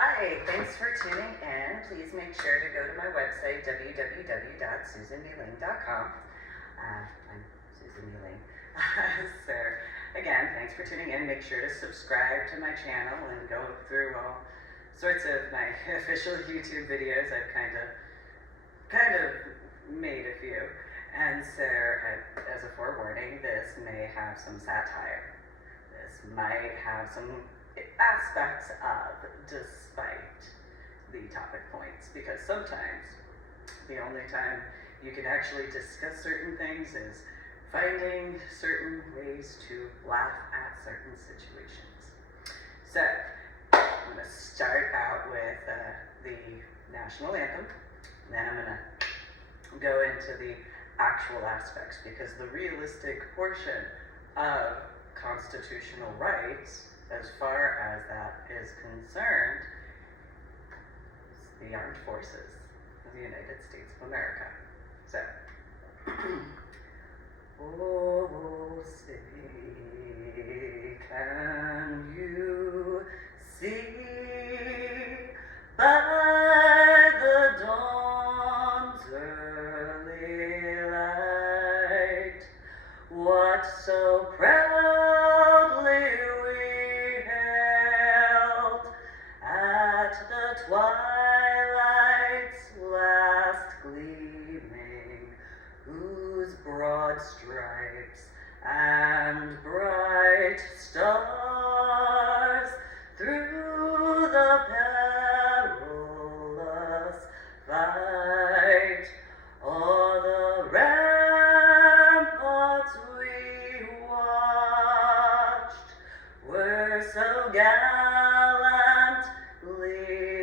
Hi, thanks for tuning in. Please make sure to go to my website, www.susanmeeling.com. I'm Susan MeeLing. So, again, thanks for tuning in. Make sure to subscribe to my channel and go through all sorts of my official YouTube videos. I've kind of made a few. And so, as a forewarning, this may have some satire. This might have some aspects of despite the topic points, because sometimes the only time you can actually discuss certain things is finding certain ways to laugh at certain situations. So I'm going to start out with the national anthem, and then I'm going to go into the actual aspects, because the realistic portion of constitutional rights, as far as that is concerned, is the armed forces of the United States of America. So, oh, say, can you see by the dawn's early light what so proudly twilight's last gleaming, whose broad stripes and bright stars through the perilous fight o'er the ramparts we watched were so gallantly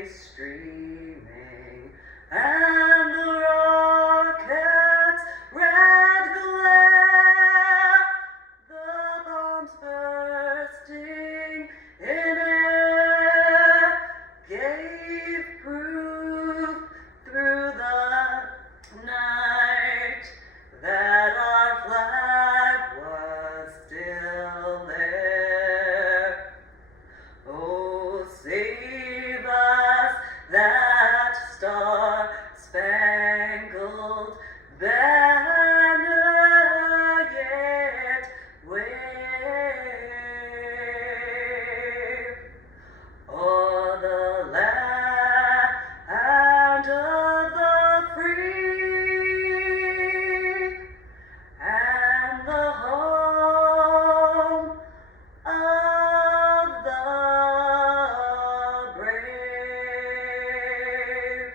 streaming, and the rocket's red glare, the bombs bursting in air, gave proof through the night that our flag was still there. Oh, save us, that star-spangled banner yet wave o'er the land of the free and the home of the brave.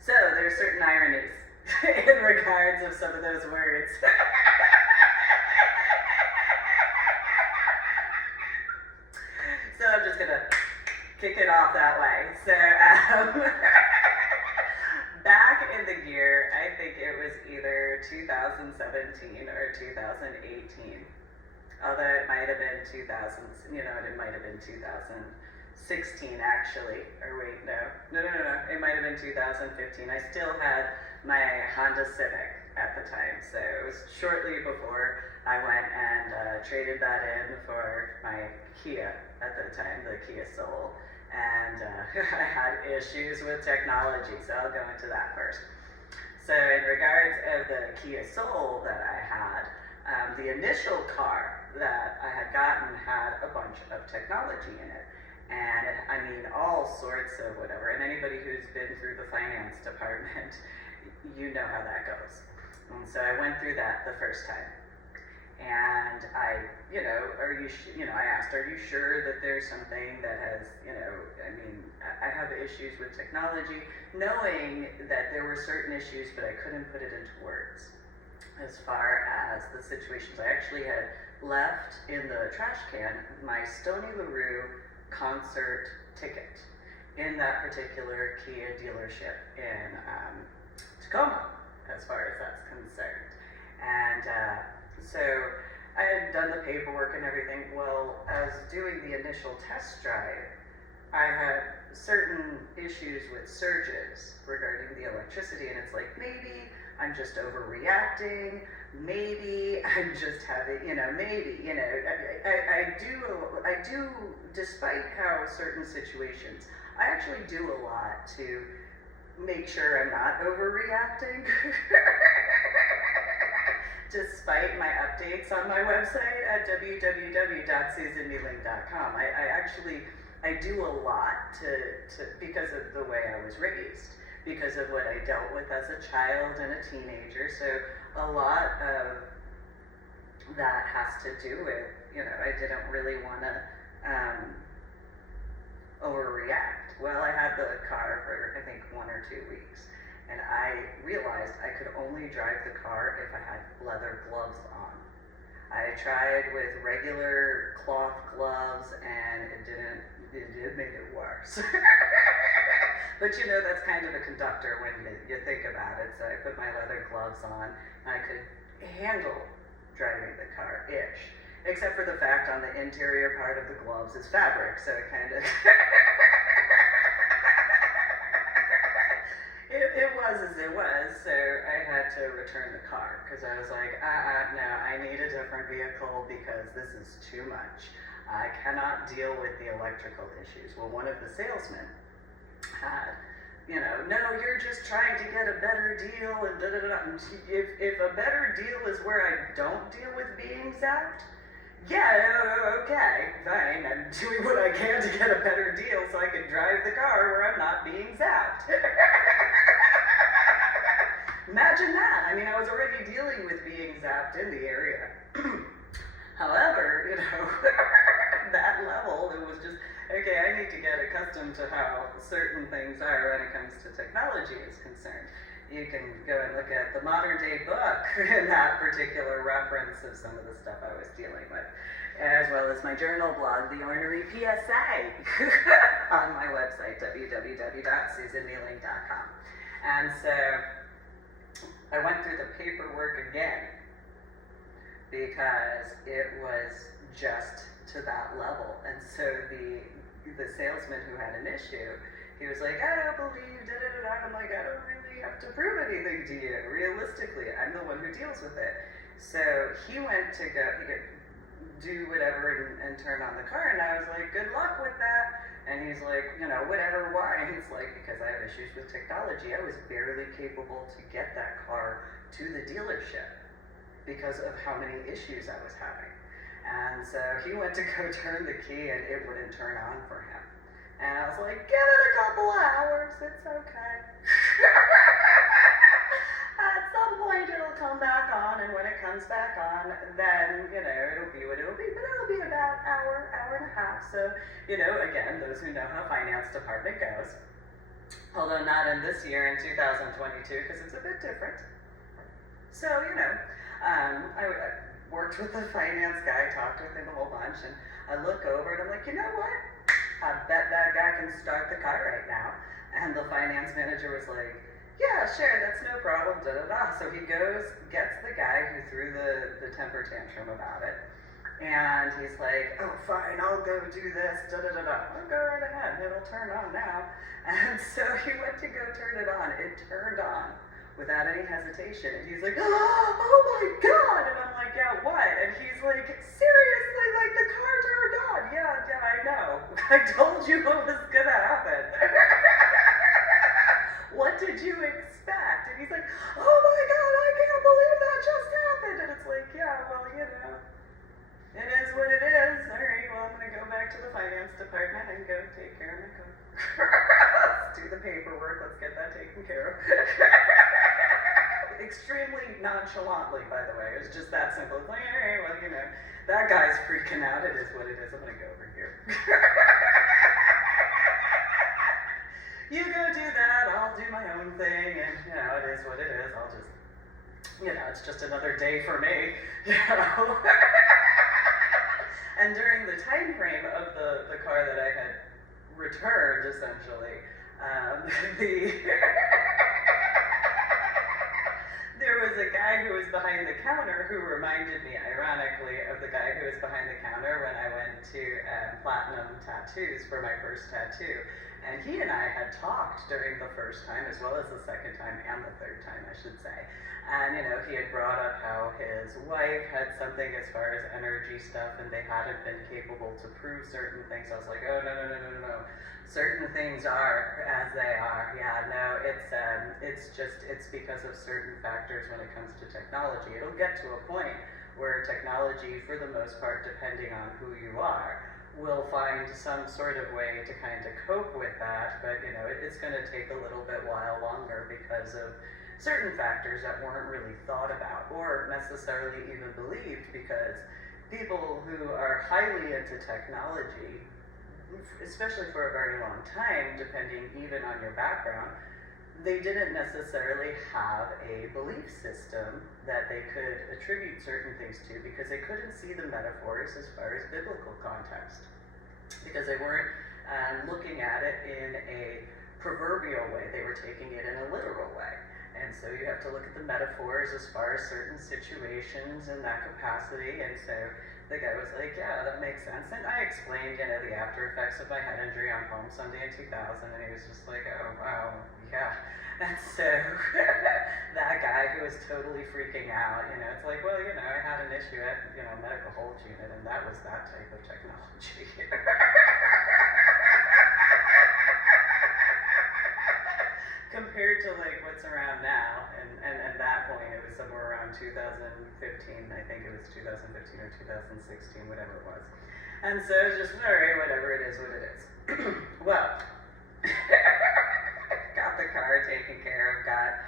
So there's certain ironies in regards of some of those words. So I'm just gonna kick it off that way. So back in the year, I think it was either 2017 or 2018. Although it might have been 2000s, it might have been 2016 actually. Or wait, no. It might have been 2015. I still had my Honda Civic at the time. So it was shortly before I went and traded that in for my Kia at the time, the Kia Soul. And I had issues with technology, so I'll go into that first. So in regards of the Kia Soul that I had, the initial car that I had gotten had a bunch of technology in it. And I mean, all sorts of whatever. And anybody who's been through the finance department, you know how that goes. And so I went through that the first time. And I asked, are you sure that there's something that has, I have issues with technology, knowing that there were certain issues, but I couldn't put it into words. As far as the situations, I actually had left in the trash can my Stoney LaRue concert ticket in that particular Kia dealership in Tacoma, as far as that's concerned. And so I had done the paperwork and everything. Well, as doing the initial test drive, I had certain issues with surges regarding the electricity, and it's like, maybe I'm just overreacting, maybe I'm just having, maybe, I do, despite how certain situations, I actually do a lot to make sure I'm not overreacting. Despite my updates on my website at www.susanmeeling.com, I do a lot to because of the way I was raised, because of what I dealt with as a child and a teenager. So a lot of that has to do with, I didn't really want to overreact. Well, I had the car for, I think, 1 or 2 weeks, and I realized I could only drive the car if I had leather gloves on. I tried with regular cloth gloves, and it made it worse. But that's kind of a conductor when you think about it. So I put my leather gloves on, and I could handle driving the car-ish. Except for the fact on the interior part of the gloves is fabric, so it kind of... it was as it was, so I had to return the car, because I was like, no, I need a different vehicle because this is too much. I cannot deal with the electrical issues. Well, one of the salesmen had, no, you're just trying to get a better deal, and da-da-da-da. If a better deal is where I don't deal with being zapped, yeah, okay, fine, I'm doing what I can to get a better deal so I can drive the car where I'm not being zapped. Imagine that. I mean, I was already dealing with being zapped in the area. However, that level, it was just, okay, I need to get accustomed to how certain things are when it comes to technology is concerned. You can go and look at the modern day book in that particular reference of some of the stuff I was dealing with, as well as my journal blog, The Ornery PSA, on my website, www.susanmeeling.com. And so I went through the paperwork again because it was just to that level. And so the salesman who had an issue, he was like, I don't believe, da-da-da-da. I'm like, I don't really have to prove anything to you. Realistically, I'm the one who deals with it. So he went to go do whatever and turn on the car, and I was like, good luck with that. And he's like, whatever, why? And it's like, because I have issues with technology. I was barely capable to get that car to the dealership because of how many issues I was having. And so he went to go turn the key, and it wouldn't turn on for him. And I was like, give it a couple of hours, it's okay. At some point it'll come back on, and when it comes back on, then, it'll be what it'll be. But it'll be about hour and a half. So, again, those who know how finance department goes, although not in this year, in 2022, because it's a bit different. So, I worked with the finance guy, talked with him a whole bunch, and I look over and I'm like, you know what? I bet that guy can start the car right now. And the finance manager was like, yeah, sure, that's no problem, da-da-da. So he goes, gets the guy who threw the temper tantrum about it, and he's like, oh, fine, I'll go do this, da-da-da-da. I'll go right ahead, it'll turn on now. And so he went to go turn it on. It turned on without any hesitation. And he's like, oh my God. And I'm like, yeah, what? And he's like, seriously, like the car turned on. Yeah, I know. I told you what was gonna happen. What did you expect? And he's like, oh my God, I can't believe that just happened. And it's like, yeah, well, it is what it is. All right, well, I'm gonna go back to the finance department and go take care of my car. Let's do the paperwork. Let's get that taken care of. Extremely nonchalantly, by the way. It was just that simple. It's like, all right, well, that guy's freaking out. It is what it is. I'm gonna go over here. You go do that, I'll do my own thing, and, it is what it is. I'll just, it's just another day for me, And during the time frame of the car that I had returned, essentially, there was a guy who was behind the counter who reminded me, ironically, of the guy who was behind the counter when I went to Platinum Tattoos for my first tattoo. And he and I had talked during the first time, as well as the second time and the third time, I should say. And, he had brought up how his wife had something as far as energy stuff, and they hadn't been capable to prove certain things. I was like, oh, no. Certain things are as they are. Yeah, no, it's because of certain factors when it comes to technology. It'll get to a point where technology, for the most part, depending on who you are, will find some sort of way to kind of cope with that, but it's going to take a little bit while longer because of certain factors that weren't really thought about or necessarily even believed, because people who are highly into technology, especially for a very long time, depending even on your background, they didn't necessarily have a belief system that they could attribute certain things to, because they couldn't see the metaphors as far as biblical context, because they weren't looking at it in a proverbial way, they were taking it in a literal way. And so you have to look at the metaphors as far as certain situations in that capacity. And so the guy was like, yeah, that makes sense. And I explained, the after effects of my head injury on Palm Sunday in 2000. And he was just like, oh, wow, yeah. And so that guy who was totally freaking out, it's like, well, I had an issue at, medical hold unit, and that was that type of technology. Compared to like what's around now, and at that point it was somewhere around 2015, I think it was 2015 or 2016, whatever it was. And so it was just, alright, whatever it is, what it is. Well, got the car taken care of, got,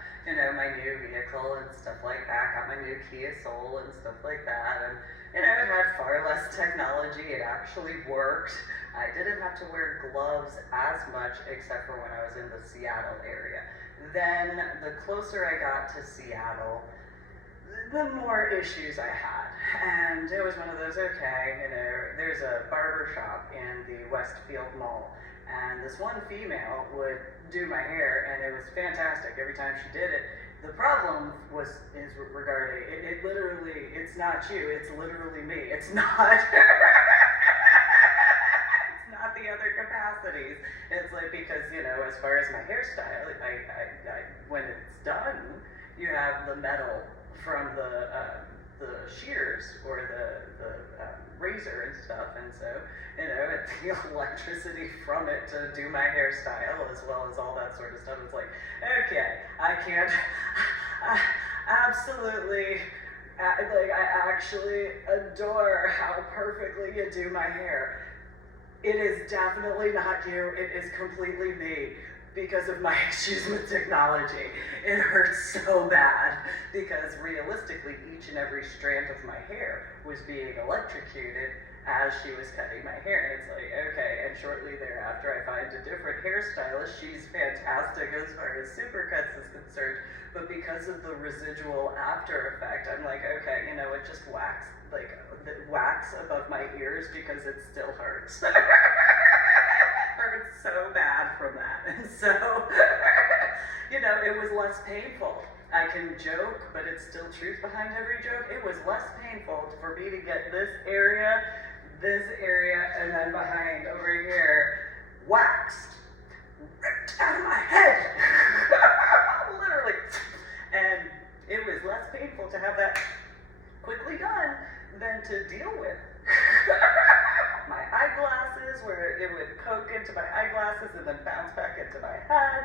my new vehicle and stuff like that, got my new Kia Soul and stuff like that, and, it had far less technology, it actually worked. I didn't have to wear gloves as much, except for when I was in the Seattle area. Then, the closer I got to Seattle, the more issues I had. And it was one of those, okay, there's a barber shop in the Westfield Mall, and this one female would do my hair, and it was fantastic every time she did it. The problem is regarding, it literally, it's not you, it's literally me. It's not... the other capacities. It's like, because as far as my hairstyle, I when it's done, you have the metal from the shears or the razor and stuff, and so it's the electricity from it to do my hairstyle as well as all that sort of stuff. It's like, okay, I can't absolutely. I actually adore how perfectly you do my hair. It is definitely not you, it is completely me, because of my issues with technology. It hurts so bad, because realistically, each and every strand of my hair was being electrocuted as she was cutting my hair. And it's like, okay, and shortly thereafter, I find a different hairstylist. She's fantastic as far as supercuts is concerned, but because of the residual after effect, I'm like, okay, it just wax above my ears, because it still hurts. Hurts so bad from that. And so, it was less painful. I can joke, but it's still truth behind every joke. It was less painful for me to get this area, and then behind over here, waxed, ripped out of my head. Literally. And it was less painful to have that quickly done than to deal with. My eyeglasses, where it would poke into my eyeglasses and then bounce back into my head.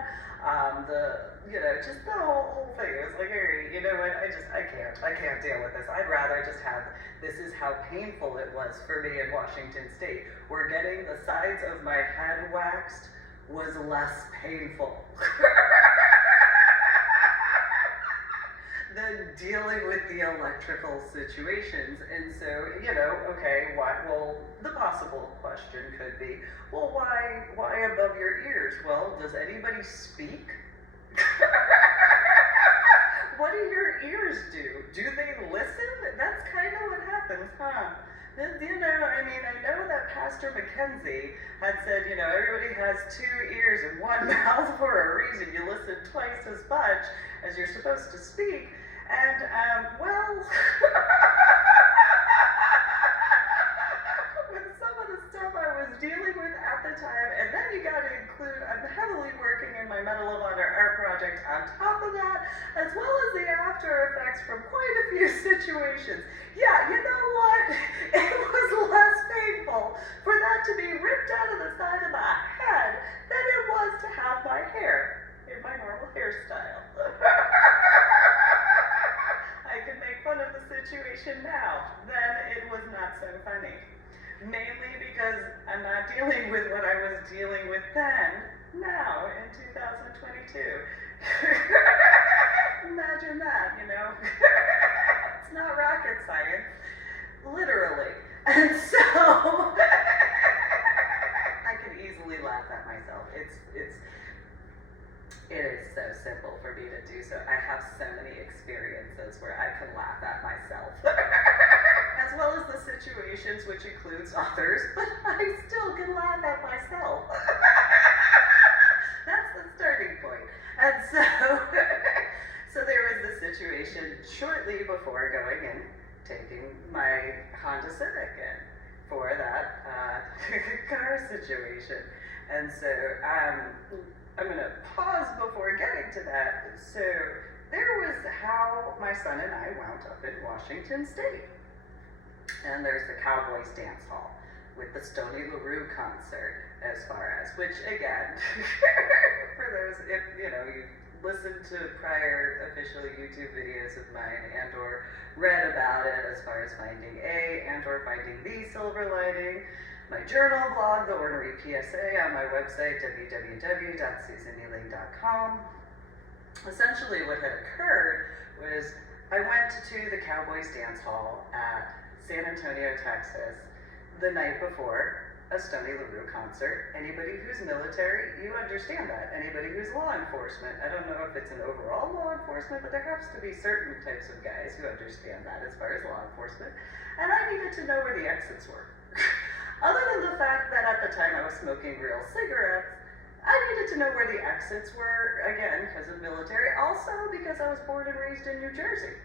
Just the whole thing. It was like, hey, you know what? I can't deal with this. I'd rather just have, this is how painful it was for me in Washington State, where getting the sides of my head waxed was less painful than dealing with the electrical situations. And so, okay, well, the possible question could be, well, why above your ears? Well, does anybody speak? What do your ears do? Do they listen? That's kind of what happens, huh? I know that Pastor Mackenzie had said, everybody has two ears and one mouth for a reason. You listen twice as much as you're supposed to speak. And, with some of the stuff I was dealing with at the time, and then you got to include, I'm heavily working in my Medal of Honor art project on top of that, as well as the after effects from quite a few situations. Yeah, you know what? It was less painful for that to be ripped out of the side of my head than it was to have my hair in my normal hairstyle. I can make fun of the situation now. Then it was not so funny. Mainly because I'm not dealing with what I was dealing with then, now, in 2022. Imagine that, you know? It's not rocket science, literally. And so, I can easily laugh at myself. It is so simple for me to do so. I have so many experiences where I can laugh at myself. As well as the situations, which includes others, but I still can laugh at myself. That's the starting point. And so there was this situation shortly before going in, taking my Honda Civic in for that car situation. And so I'm going to pause before getting to that. So there was how my son and I wound up in Washington State. And there's the Cowboys Dancehall with the Stoney LaRue concert, as far as, which again, for those, if you know, you listened to prior official YouTube videos of mine and or read about it as far as finding and or finding the silver lining, my journal blog, The Ornery PSA, on my website, www.susanmeeling.com. Essentially what had occurred was I went to the Cowboys Dancehall at San Antonio, Texas, the night before a Stoney LaRue concert. Anybody who's military, you understand that. Anybody who's law enforcement, I don't know if it's an overall law enforcement, but there has to be certain types of guys who understand that as far as law enforcement. And I needed to know where the exits were. Other than the fact that at the time I was smoking real cigarettes, I needed to know where the exits were, again, because of military, also because I was born and raised in New Jersey.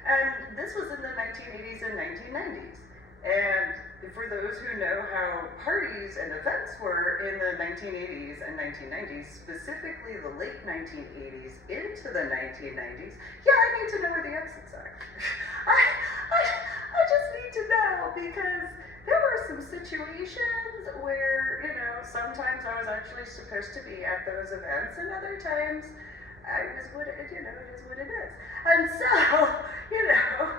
And this was in the 1980s and 1990s. And for those who know how parties and events were in the 1980s and 1990s, specifically the late 1980s into the 1990s, yeah, I need to know where the exits are. I just need to know, because there were some situations where, you know, sometimes I was actually supposed to be at those events, and other times I was what it, you know, it is what it is. And so, you know,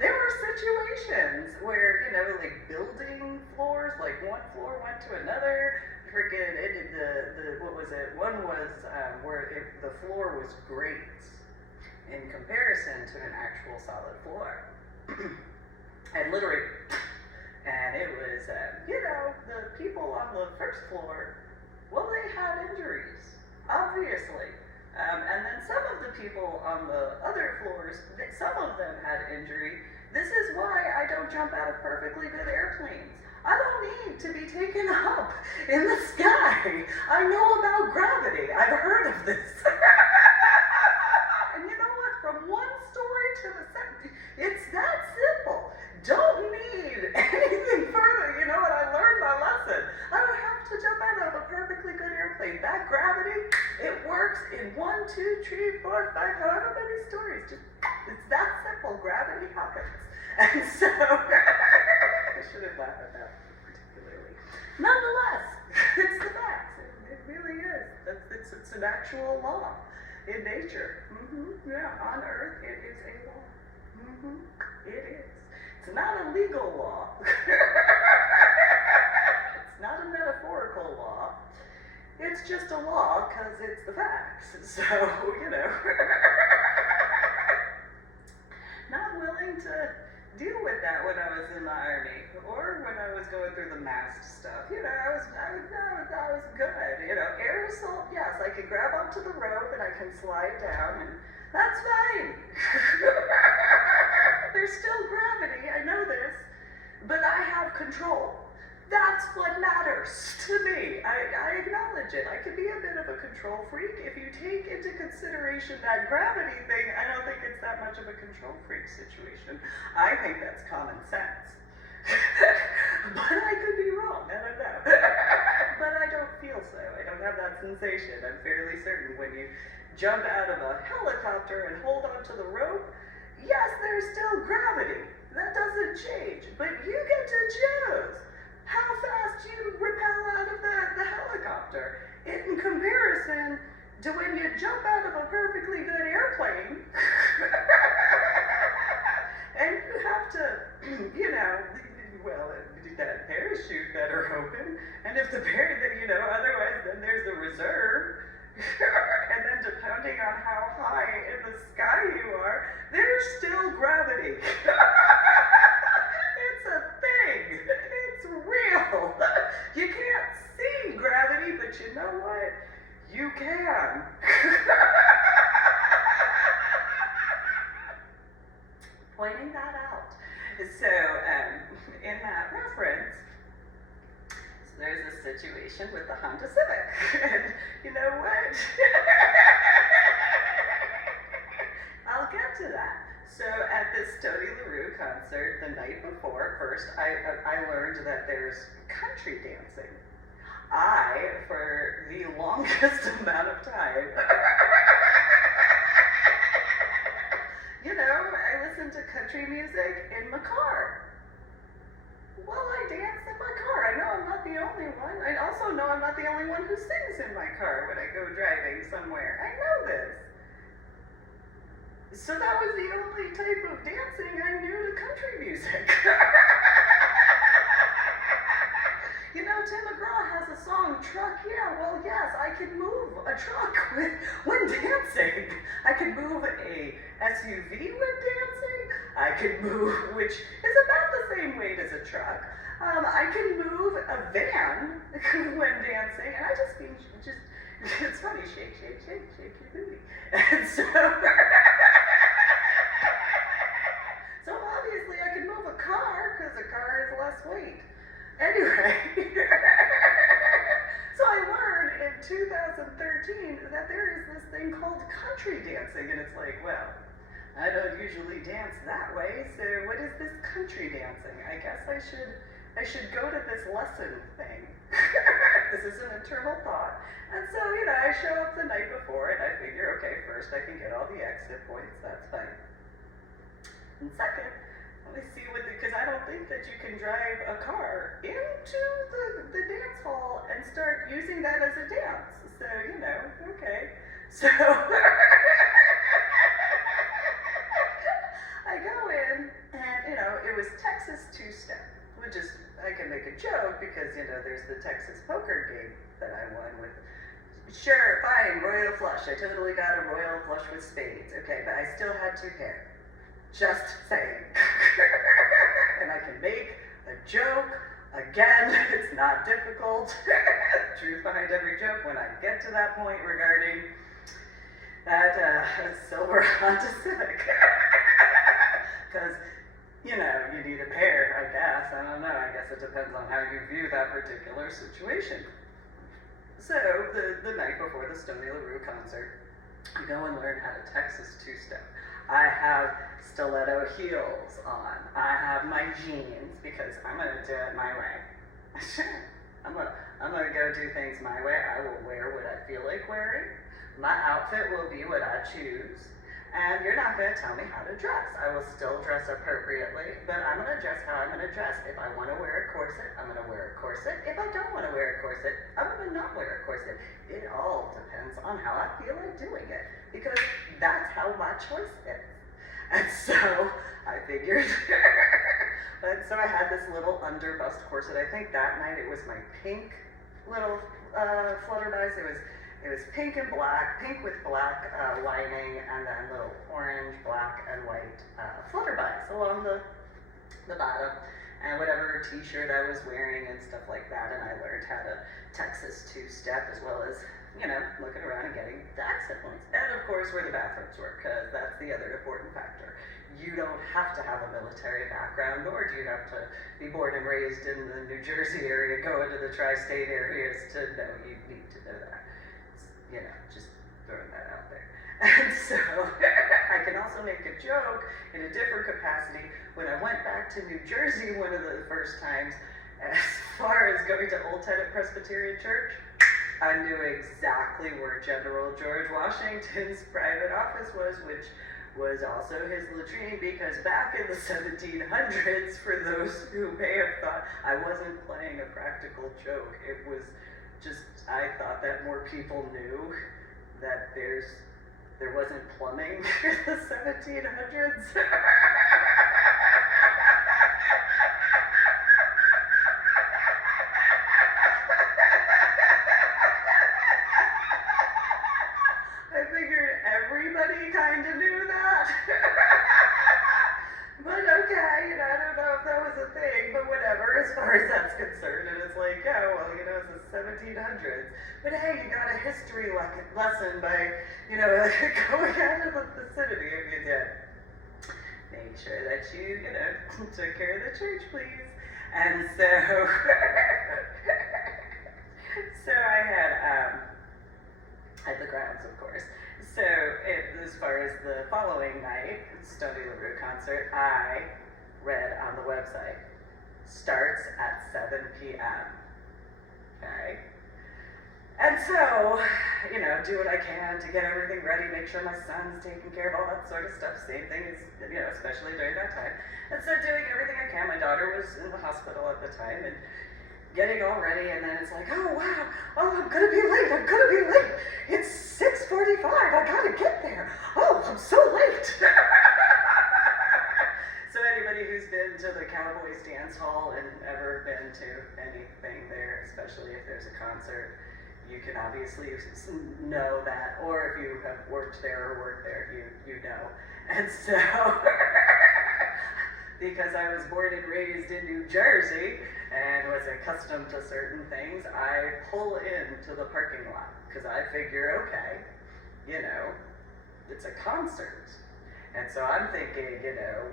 there were situations where, you know, like building floors, like one floor went to another. Freaking, it did what was it? One was where the floor was great in comparison to an actual solid floor. And literally, and it was, you know, the people on the first floor, well, they had injuries, obviously. And then some of the people on the other floors, some of them had injury. This is why I don't jump out of perfectly good airplanes. I don't need to be taken up in the sky. I know about gravity. I've heard of this. And you know what? From one story to the second, it's that simple. Don't need anything further. You know what? I learned my lesson. I don't have to jump out of a perfectly good airplane. That gravity, it works in 1, 2, 3, 4, 5, however many stories. Just, it's that simple. Gravity happens. And so, I shouldn't laugh at that particularly. Nonetheless, it's the facts. It really is. It's an actual law in nature. Yeah, on Earth, it is a law. It is. It's not a legal law. It's not a metaphorical law. It's just a law because it's the facts. So, you know, not willing to deal with that when I was in the Army or when I was going through the masked stuff. You know, I was good. You know, air assault, yes, I can grab onto the rope and I can slide down, and that's fine. There's still gravity, I know this, but I have control. That's what matters to me. I acknowledge it. I can be a bit of a control freak. If you take into consideration that gravity thing, I don't think it's that much of a control freak situation. I think that's common sense. But I could be wrong. I don't know. But I don't feel so. sensation, I'm fairly certain. When you jump out of a helicopter and hold onto the rope, yes, there's still gravity. That doesn't change, but you get to choose how fast you rappel out of the helicopter. In comparison to when you jump out of a perfectly good airplane, and you have to, that parachute better open, and if the otherwise then there's the reserve, and then depending on how high in the sky you are, there's still gravity. It's a thing. It's real. You can't see gravity, but you know what? You can. Pointing that out. So, in that reference, there's a situation with the Honda Civic. And you know what? I'll get to that. So at this Stoney LaRue concert the night before, first I learned that there's country dancing. For the longest amount of time, I listened to country music in my car. Well, I dance in my car. I know I'm not the only one. I also know I'm not the only one who sings in my car when I go driving somewhere. I know this. So that was the only type of dancing I knew to country music. Tim McGraw has a song, Truck. Yeah, well, yes, I can move a truck when dancing. I can move a SUV when dancing. I can move, which is about the same weight as a truck. I can move a van when dancing, and I just it's funny, shake your booty. And so, so obviously I can move a car, because a car is less weight. Anyway, so I learned in 2013 that there is this thing called country dancing, and it's like, well, I don't usually dance that way, so what is this country dancing? I guess I should go to this lesson thing. This is an internal thought. And so, I show up the night before, and I figure, okay, first I can get all the exit points, that's fine. And second, let me see because I don't think that you can drive a car into the dance hall and start using that as a dance. So, okay. So, I go in, and, it was Texas two-step, which is, I can make a joke because, there's the Texas poker game that I won with. Sure, fine, royal flush. I totally got a royal flush with spades. Okay, but I still had two pair. Just saying. And I can make a joke. Again, it's not difficult. Truth behind every joke when I get to that point regarding that silver Honda Civic. Because, you need a pair, I guess. I don't know. I guess it depends on how you view that particular situation. So, the night before the Stoney LaRue concert, I go and learn how to Texas two-step. I have stiletto heels on. I have my jeans because I'm going to do it my way. I'm gonna go do things my way. I will wear what I feel like wearing. My outfit will be what I choose. And you're not going to tell me how to dress. I will still dress appropriately, but I'm going to dress how I'm going to dress. If I want to wear a corset, I'm going to wear a corset. If I don't want to wear a corset, I'm going to not wear a corset. It all depends on how I feel like doing it, because that's how my choice is. And so I figured, and so I had this little underbust corset. I think that night it was my pink little flutterbuys. It was pink and black, pink with black lining, and then little orange, black, and white flutterbuys along the bottom, and whatever t-shirt I was wearing and stuff like that. And I learned how to Texas two-step, as well as, looking around and getting the exit points. And of course where the bathrooms were, because that's the other important factor. You don't have to have a military background, nor do you have to be born and raised in the New Jersey area, go into the tri-state areas to know you need to know that. Just throwing that out there. And so, I can also make a joke in a different capacity. When I went back to New Jersey one of the first times, as far as going to Old Tennant Presbyterian Church, I knew exactly where General George Washington's private office was, which was also his latrine, because back in the 1700s, for those who may have thought I wasn't playing a practical joke, it was just, I thought that more people knew that there wasn't plumbing in the 1700s. I figured everybody kind of knew that. But okay, I don't know if that was a thing, but whatever, as far as that's concerned. And it's like, yeah, well, it's the 1700s. But hey, you got a history lesson by, going out of the vicinity if you did. Make sure that you, took care of the church, please. And so, so I had the grounds, of course. So, as far as the following night, Stoney LaRue concert, I read on the website, starts at 7 p.m. Okay? And so, do what I can to get everything ready, make sure my son's taken care of, all that sort of stuff. Same thing as, especially during that time. And so doing everything I can. My daughter was in the hospital at the time, and getting all ready, and then it's like, oh wow, I'm gonna be late, it's 6:45, I gotta get there, oh, I'm so late. So anybody who's been to the Cowboys Dancehall and ever been to anything there, especially if there's a concert, you can obviously know that, or if you have worked there, you know. And so, because I was born and raised in New Jersey and was accustomed to certain things, I pull into the parking lot because I figure, okay, it's a concert. And so I'm thinking,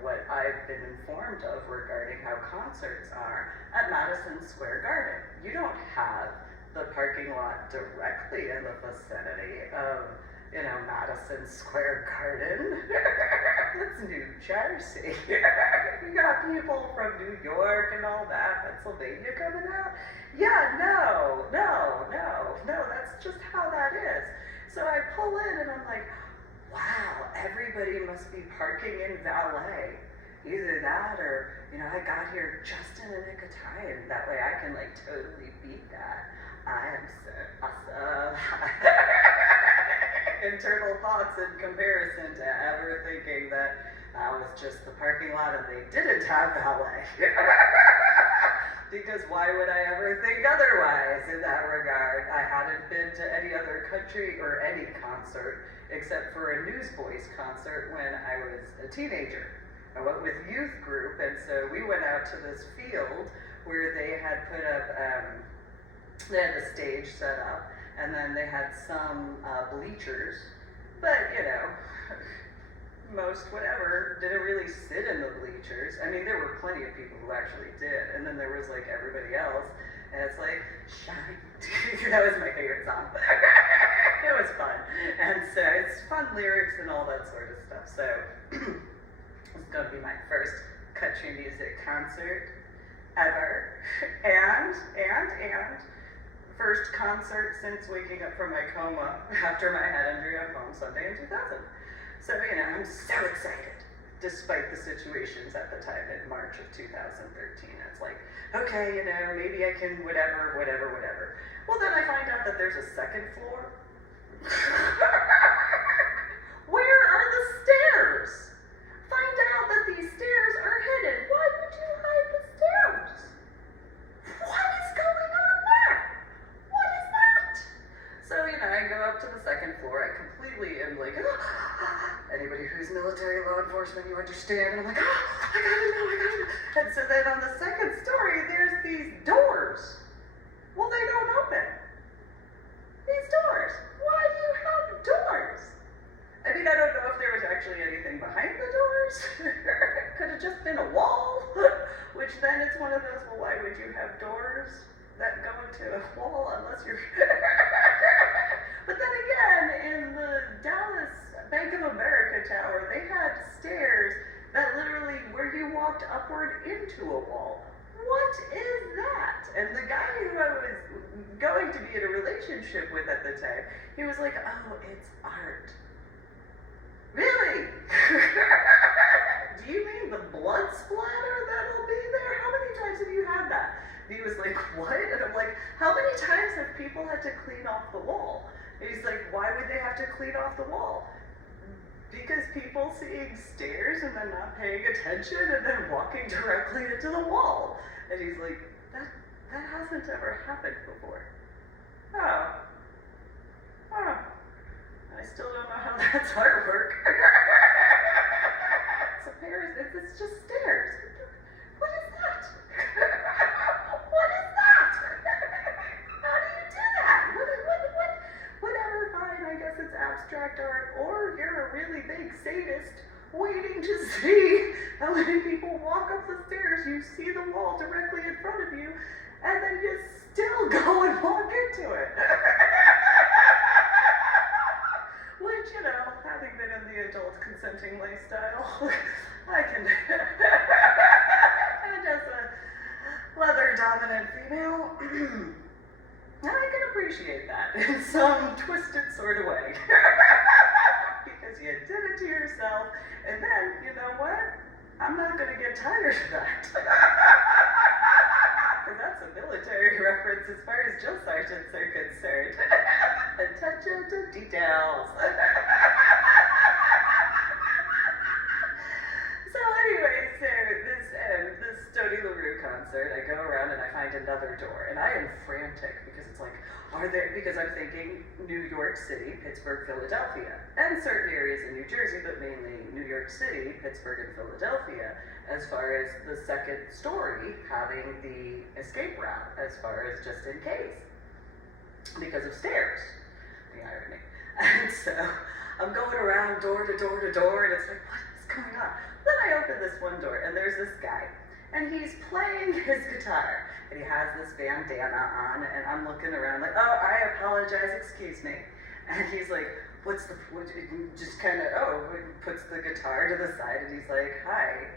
what I've been informed of regarding how concerts are at Madison Square Garden. You don't have the parking lot directly in the vicinity of, Madison Square Garden. That's New Jersey. You got people from New York and all that, Pennsylvania coming out. Yeah, no, that's just how that is. So I pull in and I'm like, wow, everybody must be parking in valet. Either that or, I got here just in the nick of time. That way I can totally beat that. I am so awesome. Internal thoughts in comparison to ever thinking that was just the parking lot and they didn't have valet. Because why would I ever think otherwise in that regard? I hadn't been to any other country or any concert except for a Newsboys concert when I was a teenager. I went with youth group, and so we went out to this field where they had put up, they had the stage set up, and then they had some bleachers, but most whatever didn't really sit in the bleachers. I mean, there were plenty of people who actually did, and then there was everybody else, and it's like, shine. That was my favorite song. It was fun, and so it's fun lyrics and all that sort of stuff. So it's going to be my first country music concert ever, and first concert since waking up from my coma after my head injury on Palm Sunday in 2000. So, I'm so excited, despite the situations at the time in March of 2013. It's like, okay, maybe I can whatever. Well, then I find out that there's a second floor. Where are the stairs? Find out that these stairs are hidden. Why would you hide the stairs? What is going on there? What is that? So, I go up to the second floor. I completely am like, anybody who's military law enforcement, you understand. And I'm like, I gotta know. And so then on the second story, there's these doors. Well, they don't open. These doors. Why do you have doors? I mean, I don't know if there was actually anything behind the doors. Could have just been a wall. Which then it's one of those, well, why would you have doors that go into a wall unless you're... But then again, in the Dallas Bank of America Tower, they had stairs that literally, where you walked upward into a wall. What is that? And the guy who I was going to be in a relationship with at the time, he was like, oh, it's art. Really? Do you mean the blood splatter that'll be there? How many times have you had that? And he was like, what? And I'm like, how many times have people had to clean off the wall? And he's like, why would they have to clean off the wall? Because people seeing stairs and then not paying attention and then walking directly into the wall. And he's like, that hasn't ever happened before. Oh. I still don't know how that's artwork. It's just stairs. What is that? What is that? How do you do that? Whatever, fine, I guess it's abstract art, or you're a really big sadist waiting to see how many people walk up the stairs, you see the wall directly in front of you, and then you still go and walk into it. Which, you know, having been in the adult consenting lifestyle, I can, and as a leather-dominant female, I can appreciate that in some twisted sort of way. Because you did it to yourself, and then, you know what? I'm not going to get tired of that. Because that's a military reference as far as drill sergeants are concerned. Attention to details. So anyway, this Stoney LaRue concert, I go around and I find another door, and I am frantic because it's like, because I'm thinking New York City, Pittsburgh, Philadelphia, and certain areas in New Jersey, but mainly New York City, Pittsburgh, and Philadelphia, as far as the second story having the escape route, as far as just in case, because of stairs, the irony. And so I'm going around door to door to door, and it's like, what is going on? Then I open this one door, and there's this guy, and he's playing his guitar, and he has this bandana on, and I'm looking around like, oh, I apologize, excuse me. And he's like, just kind of, puts the guitar to the side, and he's like, hi,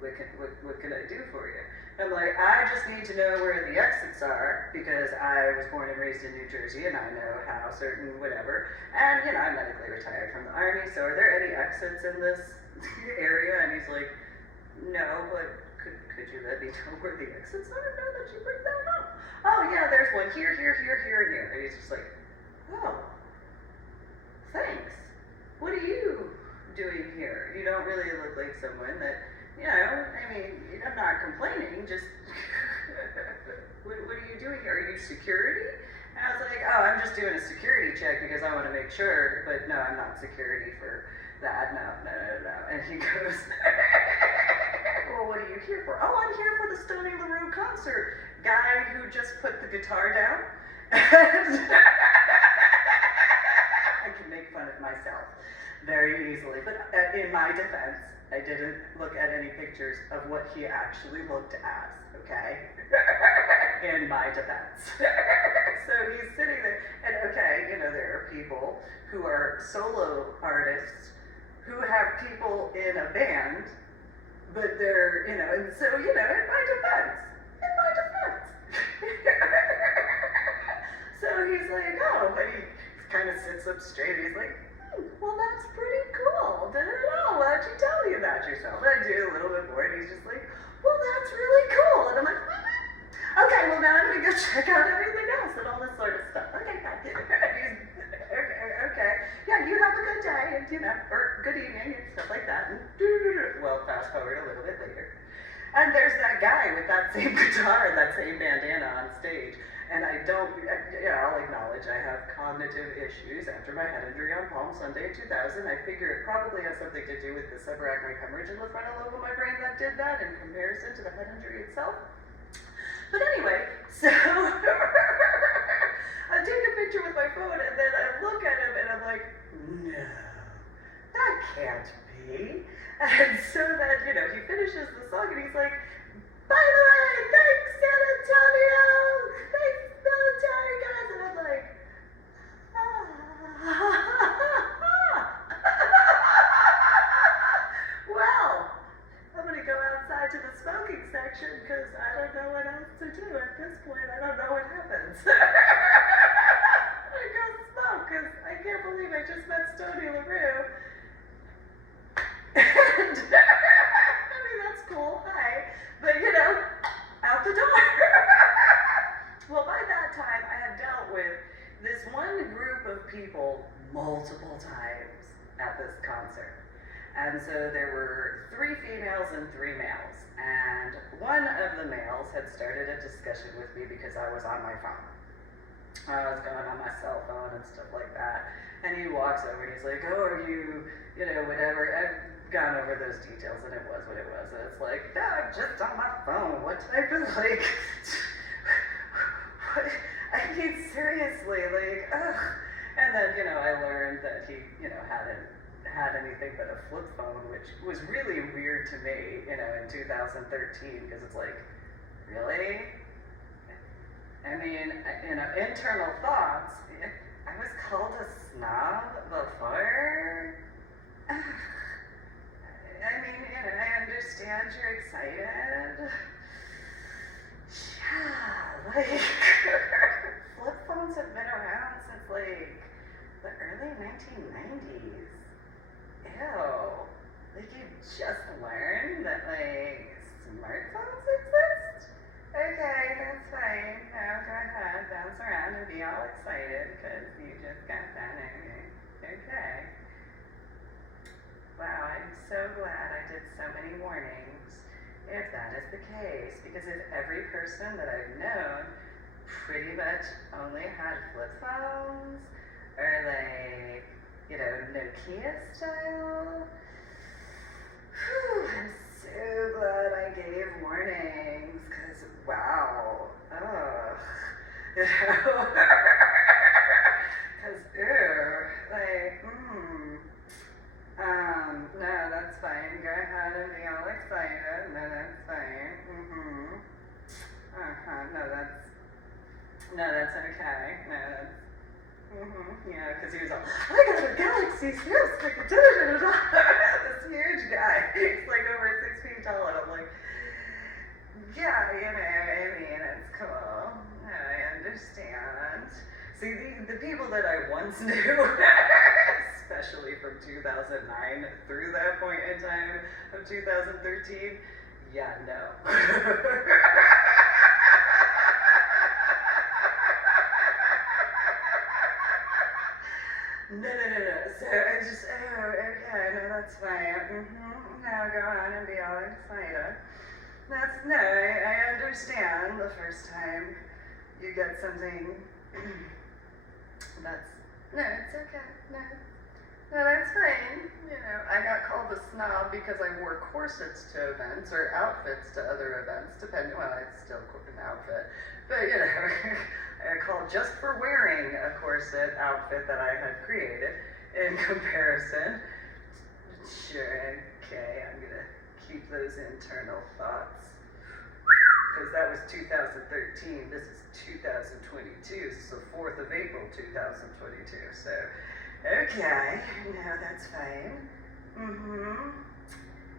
what can I do for you? I'm like, I just need to know where the exits are, because I was born and raised in New Jersey, and I know how certain whatever, and, you know, I'm medically retired from the Army, so are there any exits in this area? And he's like, no, but could you let me know where the exits are now that you bring that up? Oh, yeah, there's one here, and here. And he's just like, oh, thanks. What are you doing here? You don't really look like someone that, you know, I mean, I'm not complaining, just, what are you doing here? Are you security? And I was like, oh, I'm just doing a security check because I want to make sure, but no, I'm not security for that, no. And he goes, well, what are you here for? Oh, I'm here for the Stoney LaRue concert. Guy who just put the guitar down. And I can make fun of myself very easily, but in my defense, I didn't look at any pictures of what he actually looked as, okay? In my defense. So he's sitting there, and okay, you know, there are people who are solo artists who have people in a band, but they're, you know, and so, you know, in my defense. So he's like, oh, and he kind of sits up straight, and he's like, well, that's pretty cool. Why'd you tell me about yourself? And I do a little bit more, and he's just like, well, that's really cool. And I'm like, okay, well, now I'm going to go check out everything else and all this sort of stuff. Okay, okay. Yeah, you have a good day, and, you know, or good evening, and stuff like that. And well, fast forward a little bit later. And there's that guy with that same guitar and that same bandana on stage. And I'll acknowledge I have cognitive issues after my head injury on Palm Sunday in 2000. I figure it probably has something to do with the subarachnoid hemorrhage in the frontal lobe of my brain that did that in comparison to the head injury itself. But anyway, so I take a picture with my phone, and then I look at him, and I'm like, no, that can't be. And so then, you know, he finishes the song, and he's like, by the way, thanks, San Antonio! Thanks, military guys! And I'm like, well, I'm going to go outside to the smoking section introduction because I don't know what else to do at this point. I don't know what happens. I go smoke because I can't believe I just met Stoney LaRue. And I mean, that's cool. Hi. But you know, out the door. Well, by that time, I had dealt with this one group of people multiple times at this concert. And so there were 3 females and 3 males. And one of the males had started a discussion with me because I was on my phone. I was going on my cell phone and stuff like that. And he walks over and he's like, oh, are you, you know, whatever. I've gone over those details and it was what it was. And it's like, no, I'm just on my phone. What type of, like, what? I mean, seriously, like, ugh. And then, you know, I learned that he, you know, hadn't had anything but a flip phone, which was really weird to me, you know, in 2013, because it's like, really? I mean, you know, internal thoughts. I was called a snob before. I mean, you know, I understand you're excited. Yeah, like, flip phones have been around since, like, the early 1990s. Ew. Like, you just learned that, like, smartphones exist? Okay, that's fine. Now go ahead, bounce around and be all excited because you just got that. Okay. Wow, I'm so glad I did so many warnings. If that is the case, because if every person that I've known pretty much only had flip phones or like, you know, Nokia style, I'm so glad I gave warnings, because wow, ugh, you know, because like, no, that's fine. Go ahead and be all excited. No, that's fine. No, that's okay. No, that's, yeah, because he was all, I got a galaxy sales ticket, this huge guy. He's like over 6 feet tall, and I'm like, yeah, you know, I mean, it's cool. I understand. See, the people that I once knew, especially from 2009 through that point in time of 2013, yeah, no. No. So I just, okay, no, that's fine. Now go on and be all excited. No, I understand the first time you get something it's okay. No, that's fine. You know, I got called a snob because I wore corsets to events or outfits to other events, depending, well, it's still an outfit. But, you know, I got called just for wearing a corset outfit that I had created in comparison. Sure, okay, I'm going to keep those internal thoughts. Because that was 2013, this is 2022, this is the 4th of April, 2022, so, okay, no, that's fine.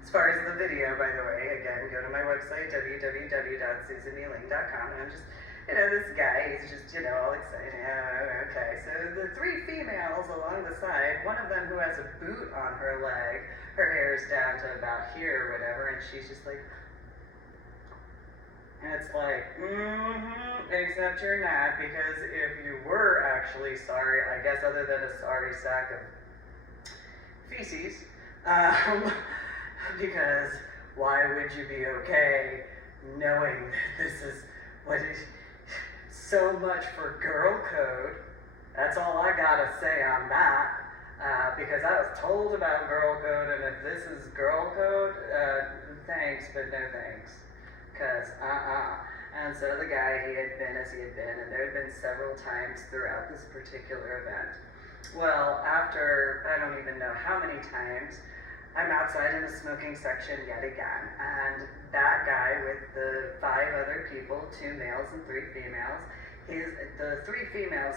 As far as the video, by the way, again, go to my website, www.susanmeeling.com, and I'm just, you know, this guy, he's just, you know, all excited, okay, so the 3 females along the side, one of them who has a boot on her leg, her hair is down to about here or whatever, and she's just like, and it's like, except you're not, because if you were actually sorry, I guess other than a sorry sack of feces, because why would you be okay knowing that this is what is so much for girl code? That's all I gotta say on that, because I was told about girl code, and if this is girl code, thanks, but no thanks. Because, And so the guy, he had been as he had been, and there had been several times throughout this particular event. Well, after, I don't even know how many times, I'm outside in the smoking section yet again, and that guy with the 5 other people, 2 males and 3 females, the 3 females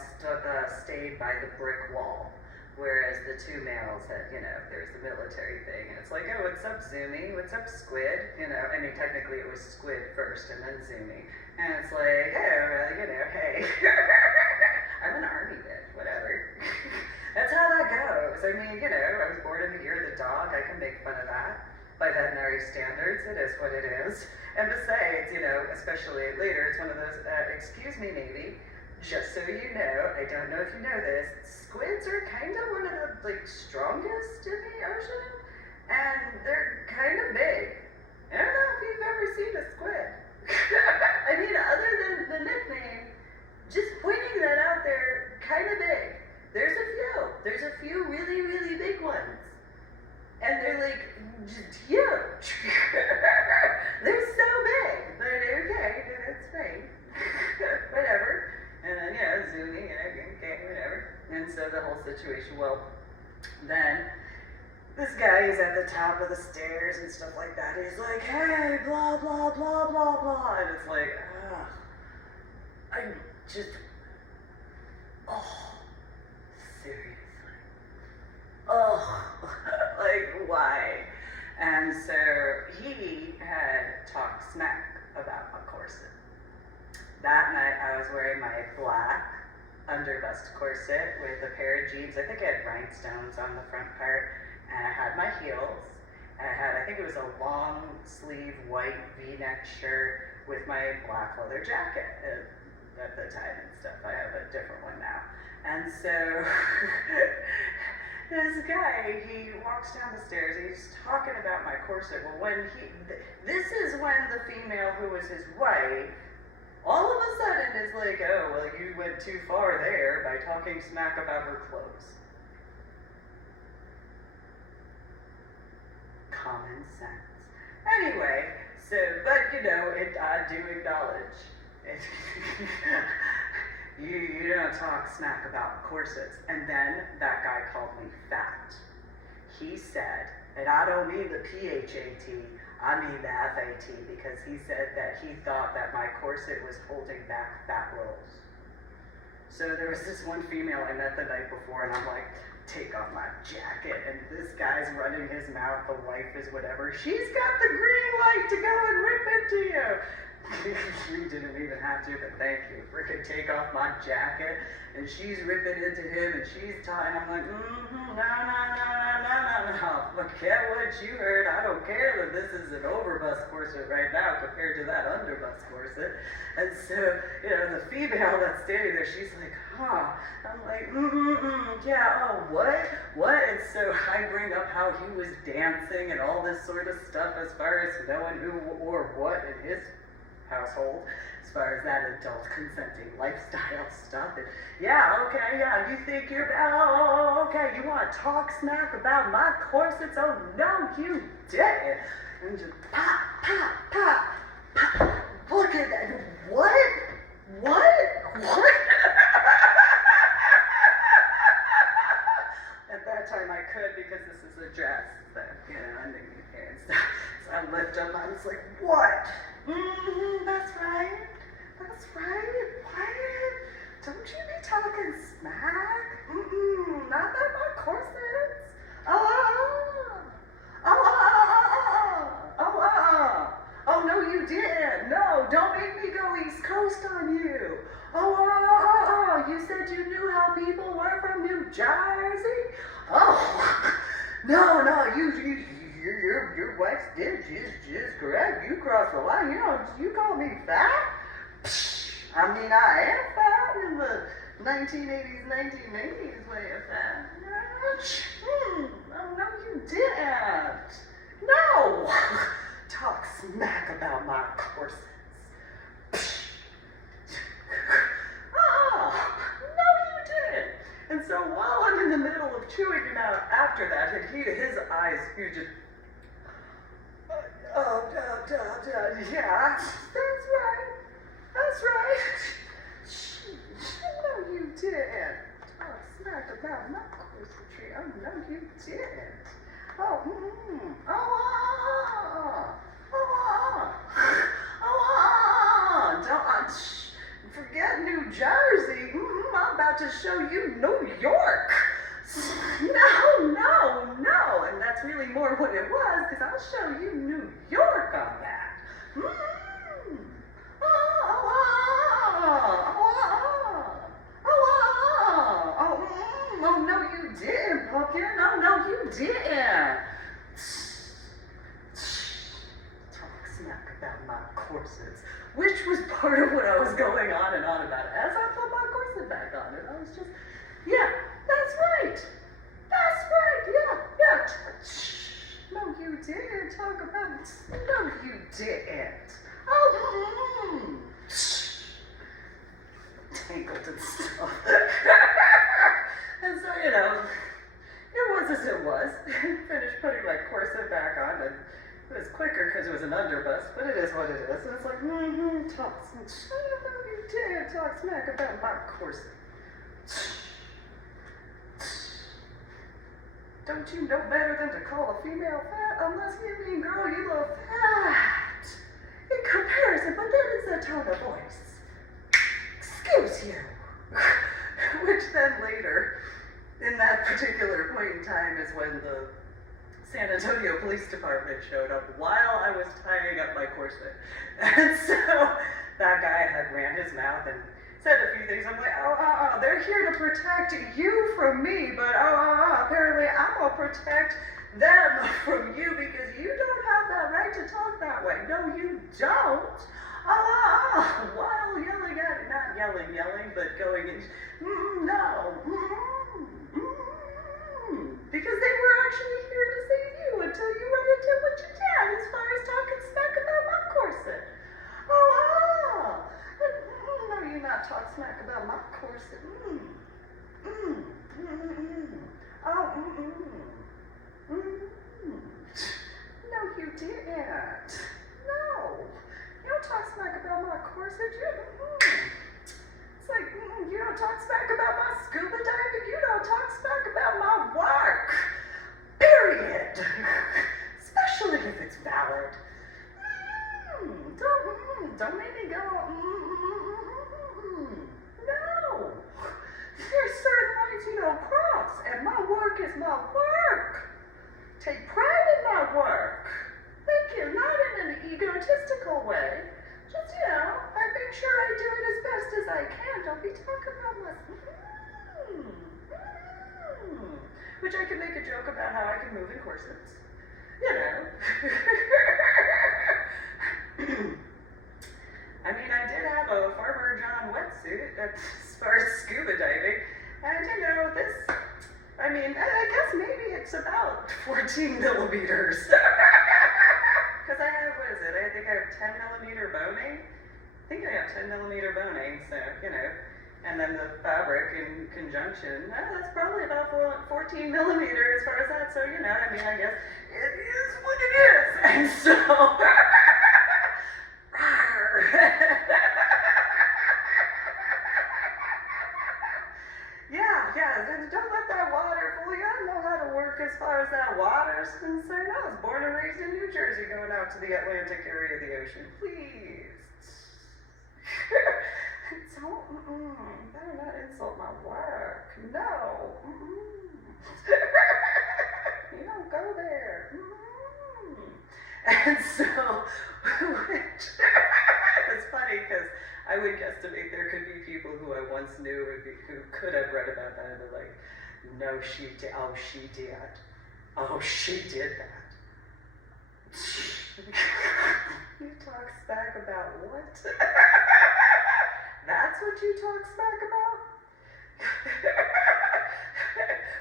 stayed by the brick wall. Whereas the two males had, there's the military thing. And it's like, oh, what's up, Zoomy? What's up, Squid? I mean, technically it was Squid first and then Zoomy. And it's like, oh, hey. I'm an army bitch, whatever. That's how that goes. I mean, I was born in the year of the dog. I can make fun of that. By veterinary standards, it is what it is. And besides, especially later, it's one of those, excuse me, Navy, just so you know, I don't know if you know this, squids are kind of one of the, strongest in the ocean, and they're kind of big. I don't know if you've ever seen a squid. I mean, other than the nickname, just pointing that out there, kind of big. There's a few really, really big ones. And they're just huge. They're so big. But okay, that's fine. Whatever. And then, Zoomy, okay, whatever. And so the whole situation, well, then this guy is at the top of the stairs and stuff like that. He's like, hey, blah, blah, blah, blah, blah. And it's like, I'm just, seriously. Why? And so he had talked smack about my corset. That night I was wearing my black underbust corset with a pair of jeans. I think I had rhinestones on the front part, and I had my heels. And I think it was a long sleeve white V-neck shirt with my black leather jacket at the time and stuff. I have a different one now. And so this guy, he walks down the stairs and he's talking about my corset. Well, this is when the female who was his wife, all of a sudden is like, oh, well, you went too far there by talking smack about her clothes. Common sense. Anyway, so, but I do acknowledge it. You don't talk smack about corsets. And then that guy called me fat. He said, and I don't mean the P-H-A-T, I mean the F-A-T, because he said that he thought that my corset was holding back fat rolls. So there was this one female I met the night before, and I'm like, take off my jacket, and this guy's running his mouth, the wife is whatever, she's got the green light to go and rip into you. You didn't even have to, but thank you. Freaking take off my jacket, and she's ripping into him, and she's talking. I'm like, no. Forget what you heard. I don't care that this is an overbust corset right now compared to that underbust corset. And so, the female that's standing there, she's like, huh. I'm like, yeah, oh, what? And so I bring up how he was dancing and all this sort of stuff as far as knowing who or what in his household, as far as that adult consenting lifestyle stuff. And you think you're, okay, you want to talk smack about my corsets? Oh, no, you didn't. And just pop, pop, pop, pop. Look at that. What? At that time I could, because this is a dress that, underneath here and stuff. So I lift up, I was like, what? That's right. What? Don't you be talking smack? Not about my corsets. Oh, no, you didn't. No, don't make me go East Coast on you. You said you knew how people were from New Jersey? No, your wife did just correct. You crossed the line. You call me fat? I mean, I am fat in the 1980s, 1990s way of fat. Oh, no, you didn't. No. Talk smack about my corsets. No, you didn't. And so while I'm in the middle of chewing him out after that, and his eyes, he just, yeah, that's right. No, you didn't. Talk smack about my corsetry. Oh, no, you didn't. Don't forget New Jersey. I'm about to show you New York. No, and that's really more what it was, because I'll show you New York on that. Oh, no, you didn't, Pumpkin. No, you didn't. Talk smack about my corsets, which was part of what I was going on and on about as I put my corset back on, and I was just, yeah, that's right. Yeah. No, you didn't talk about it. No, you didn't. Tangled and stuff. And so, it was as it was. Finished putting my corset back on, and it was quicker because it was an underbust, but it is what it is. And it's like, talk smack. No, you didn't talk smack about my corset. Don't you know better than to call a female fat unless you mean, girl, you look fat. In comparison, but then it's a tone of voice. Excuse you. Which then later, in that particular point in time, is when the San Antonio Police Department showed up while I was tying up my corset. And so that guy had ran his mouth and said a few things. I'm like, they're here to protect you from me, but apparently I'm gonna protect them from you because you don't have that right to talk that way. No, you don't. While yelling at, not yelling, but going in, because they were actually here to save you until you went and did what you did as far as talking smack about my corset. No, you not talk smack about my corset. No, you didn't. No, you don't talk smack about my corset. It's like, you don't talk smack about my scuba diving. You don't talk smack about my work. Period. Especially if it's valid. Don't make me go, No. There's certain lines you don't cross, and my work is my work. Take pride in my work. Thank you, not in an egotistical way. Just, I make sure I do it as best as I can. Don't be talking about my, which I can make a joke about how I can move in corsets. I mean, I did have a Farmer John wetsuit as far as scuba diving, and I guess maybe it's about 14 millimeters. Because I have, I think I have 10 millimeter boning. So, and then the fabric in conjunction, that's probably about 14 millimeters as far as that, so, I guess it is what it is. And so, don't let that water fool you. I know how to work as far as that water is concerned. I was born and raised in New Jersey, going out to the Atlantic area of the ocean. Please. Better not insult my work. No. You don't go there. And so, it's funny because I would guesstimate there could be people who I once knew who could have read about that and be like, no, she did. Oh, she did. Oh, she did that. You talk smack about what? That's what you talk smack about?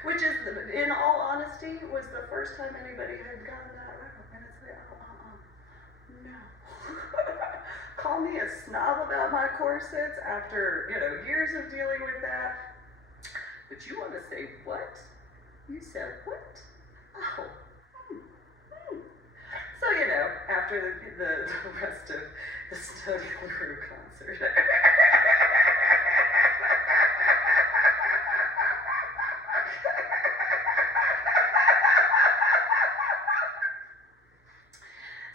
Which is, in all honesty, was the first time anybody had gone that route. And it's like, no. Call me a snob about my corsets after, years of dealing with that. But you want to say what? You said what? Oh. So, after the rest of the Stoney LaRue concert.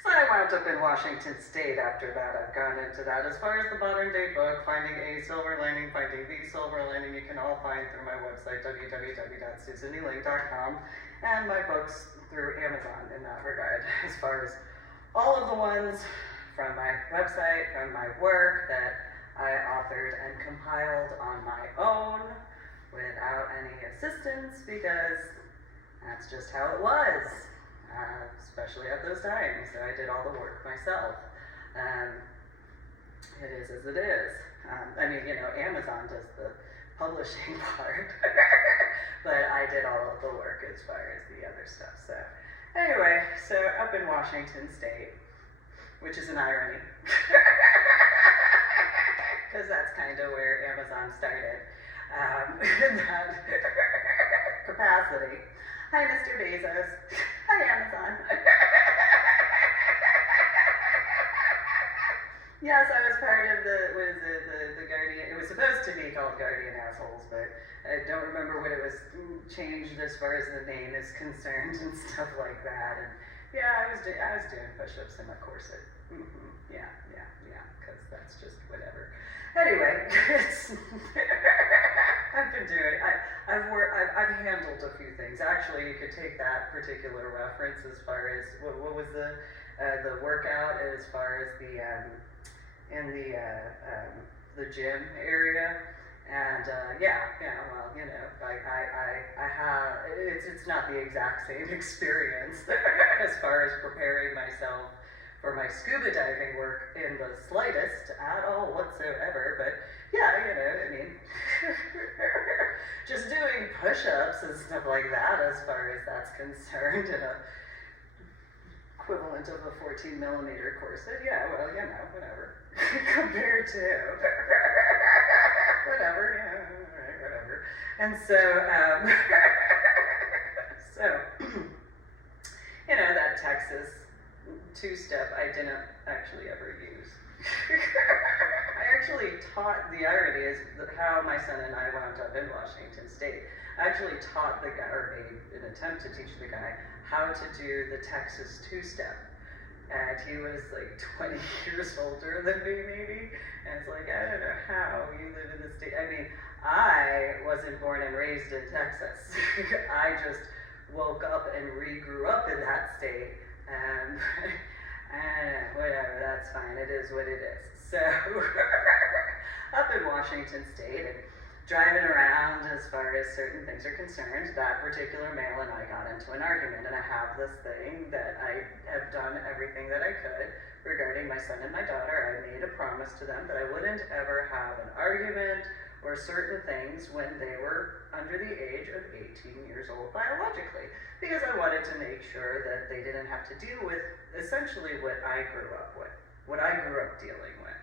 So I wound up in Washington State after that. I've gone into that. As far as the modern day book, Finding a Silver Lining, Finding the Silver Lining, you can all find through my website, www.susanmeeling.com, and my books through Amazon in that regard. As far as all of the ones from my website, from my work that I authored and compiled on my own without any assistance, because that's just how it was, especially at those times. So I did all the work myself. It is as it is. I mean, Amazon does the publishing part, but I did all of the work as far as the other stuff. So anyway, so up in Washington State, which is an irony, because that's kind of where Amazon started, in that capacity. Hi, Mr. Bezos. Hi, Amazon. Yes, I was part of the Guardian. It was supposed to be called Guardian Assholes, but I don't remember what it was changed as far as the name is concerned and stuff like that. And yeah, I was doing push-ups in a corset. Yeah, because that's just whatever. Anyway, I've handled a few things. Actually, you could take that particular reference as far as what was the workout as far as in the gym area. And well, I have, it's not the exact same experience as far as preparing myself for my scuba diving work in the slightest at all whatsoever, but yeah, just doing push-ups and stuff like that as far as that's concerned in a equivalent of a 14 millimeter corset, yeah, well, whatever. Compared to whatever, whatever. And so, that Texas two-step I didn't actually ever use. I actually taught, the irony is how my son and I wound up in Washington State. I actually taught the guy, or made an attempt to teach the guy how to do the Texas two-step. And he was like 20 years older than me, maybe. And it's like, I don't know how you live in the state. I mean, I wasn't born and raised in Texas. I just woke up and re-grew up in that state. And whatever, that's fine. It is what it is. So, up in Washington State and driving around as far as certain things are concerned, that particular male and I got into an argument, and I have this thing that I have done everything that I could regarding my son and my daughter. I made a promise to them that I wouldn't ever have an argument or certain things when they were under the age of 18 years old biologically, because I wanted to make sure that they didn't have to deal with essentially what I grew up with, what I grew up dealing with,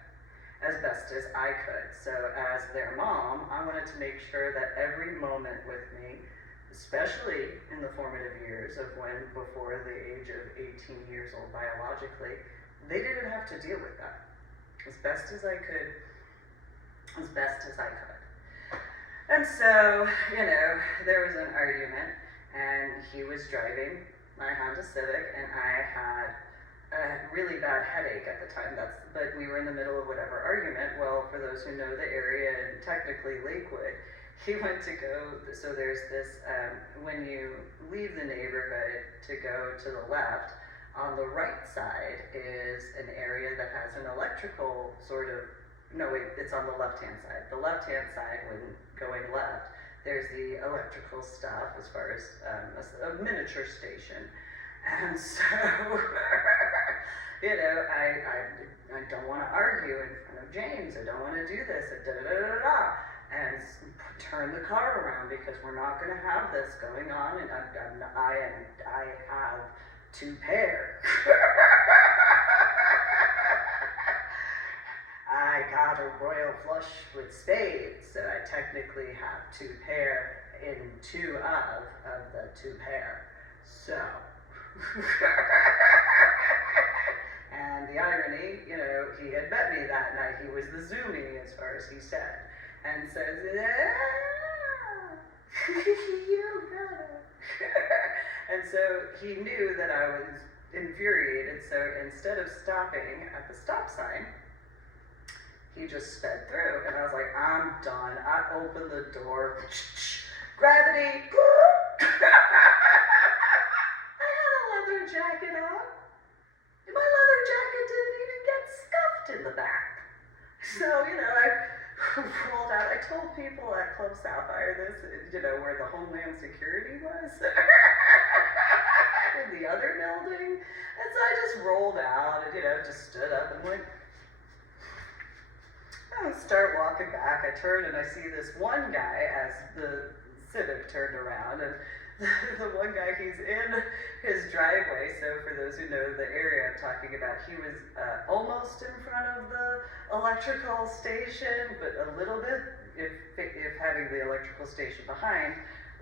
as best as I could. So as their mom, I wanted to make sure that every moment with me, especially in the formative years of when before the age of 18 years old biologically, they didn't have to deal with that. As best as I could. And so, there was an argument, and he was driving my Honda Civic, and I had a really bad headache at the time. But we were in the middle of whatever argument. Well, for those who know the area, and technically Lakewood, he went to go, so there's this, when you leave the neighborhood to go to the left, on the right side is an area that has an electrical sort of, no wait, it's on the left-hand side. The left-hand side, when going left, there's the electrical stuff as far as a miniature station. And so, I don't want to argue in front of James. I don't want to do this. And turn the car around, because we're not going to have this going on. And I have two pair. I got a royal flush with spades, so I technically have two pair in two of the two pair. So, and the irony, he had met me that night. He was the zoomie, as far as he said, and says, you got it. And so he knew that I was infuriated, so instead of stopping at the stop sign, he just sped through, and I was like, I'm done. I opened the door, gravity. I had a leather jacket on. My leather jacket didn't even get scuffed in the back. So, I rolled out. I told people at Club Sapphire this, where the Homeland Security was in the other building. And so I just rolled out and, just stood up and went, I start walking back. I turn and I see this one guy as the Civic turned around, and the one guy, he's in his driveway. So for those who know the area I'm talking about, he was almost in front of the electrical station, but a little bit, if having the electrical station behind,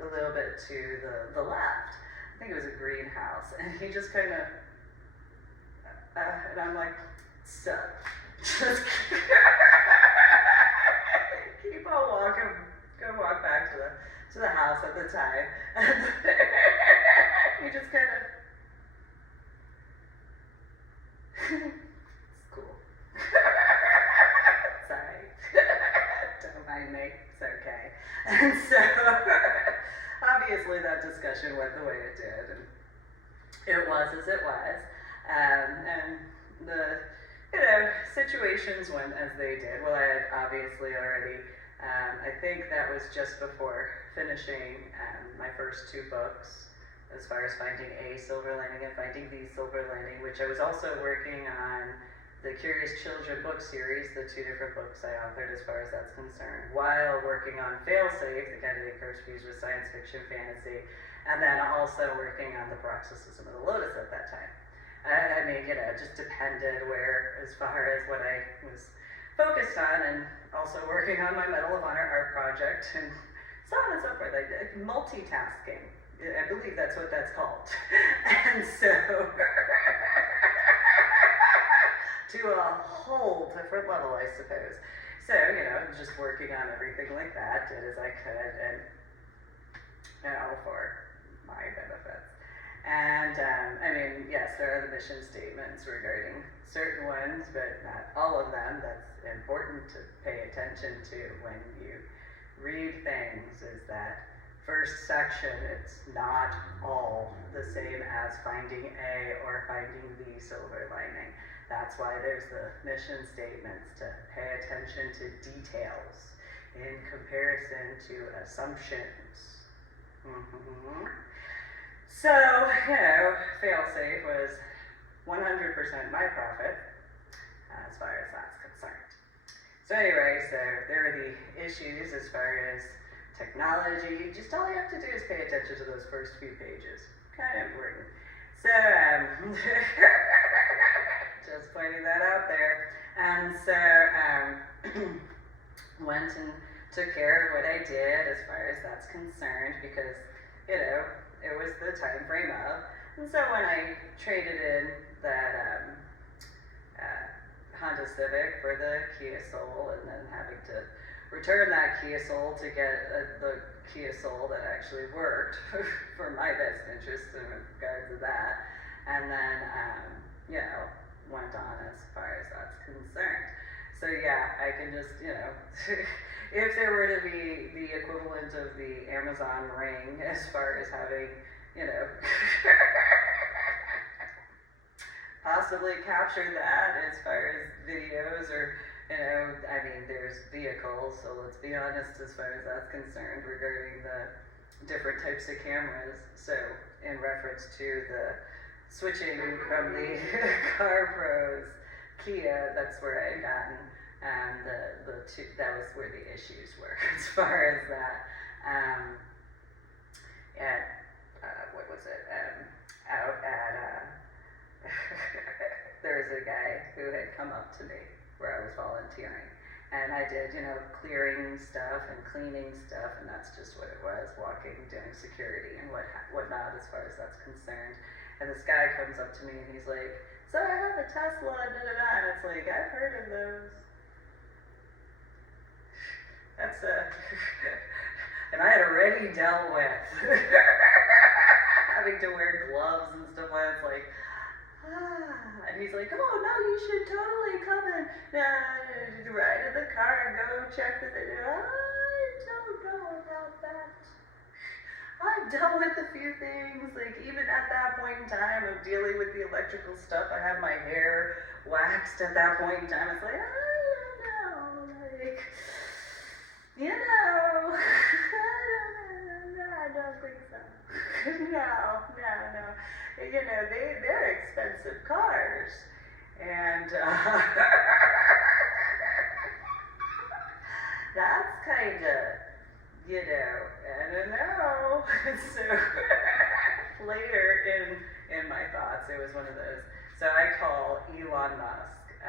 a little bit to the left. I think it was a greenhouse, and he just kind of, and I'm like, so, just keep on walking, go walk back to the house at the time, and he just kind of, it's cool. Sorry. Don't mind me. It's okay. And so, obviously that discussion went the way it did, and it was as it was. And the, situations went as they did. Well, I had obviously already, I think that was just before finishing my first two books, as far as finding a silver lining and finding the silver lining, which I was also working on the Curious Children book series, the two different books I authored as far as that's concerned, while working on Failsafe, the Candidate Curse fused with science fiction fantasy, and then also working on the Paroxysm of the Lotus at that time. I mean, it just depended where, as far as what I was focused on, and also working on my Medal of Honor art project, and so on and so forth. Multitasking. I believe that's what that's called. And so, to a whole different level, I suppose. So, just working on everything like that, did as I could, and all for my benefits. And, I mean, yes, there are the mission statements regarding certain ones, but not all of them. That's important to pay attention to when you read things, is that first section, it's not all the same as finding A or finding the silver lining. That's why there's the mission statements, to pay attention to details in comparison to assumptions. So, Failsafe was 100% my profit, as far as that's concerned. So anyway, so there are the issues as far as technology. Just all you have to do is pay attention to those first few pages. Kind of important. So, just pointing that out there. And so, went and took care of what I did as far as that's concerned, because, it was the time frame of. And so when I traded in that Honda Civic for the Kia Soul, and then having to return that Kia Soul to get the Kia Soul that actually worked for my best interest in regards to that, and then, went on as far as that's concerned. So yeah, I can just, if there were to be the equivalent of the Amazon ring as far as having, possibly capture that as far as videos, or, I mean, there's vehicles, so let's be honest as far as that's concerned regarding the different types of cameras. So in reference to the switching from the Car Pros Kia, that's where I had gotten, and the two, that was where the issues were as far as that. What was it? Out at there was a guy who had come up to me where I was volunteering, and I did, clearing stuff and cleaning stuff, and that's just what it was, walking, doing security and whatnot as far as that's concerned. And this guy comes up to me and he's like, so I have a Tesla, and and it's like, I've heard of those. That's and I had already dealt with having to wear gloves and stuff like that. It's like, And he's like, oh no, you should totally come and ride in the car and go check this. I don't know about that. I've dealt with a few things, like even at that point in time of dealing with the electrical stuff, I had my hair waxed at that point in time. It's like, I don't know, like, you know, I don't think so. No. You know, they're expensive cars. And that's kind of, you know, I don't know. So later in my thoughts, it was one of those. So I call Elon Musk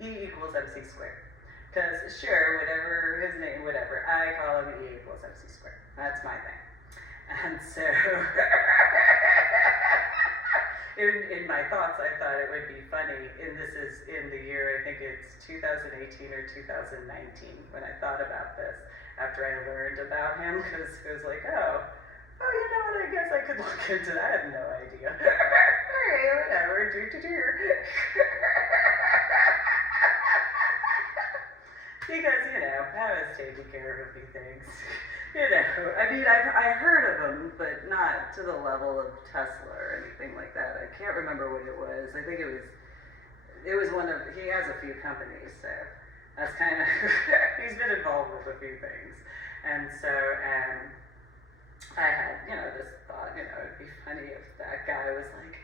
E equals MC squared. Because sure, whatever his name, whatever, I call him E equals MC squared. That's my thing. And so in my thoughts, I thought it would be funny, and this is in the year, I think it's 2018 or 2019, when I thought about this, after I learned about him, because it was like, oh, you know what, I guess I could look into that. I had no idea. Alright, whatever, Because, you know, I was taking care of a few things. You know, I mean, I heard of them, but not to the level of Tesla or anything like that. I can't remember what it was. I think it was one of, he has a few companies, so that's kind of, he's been involved with a few things. And so, I had, you know, this thought, you know, it'd be funny if that guy was like,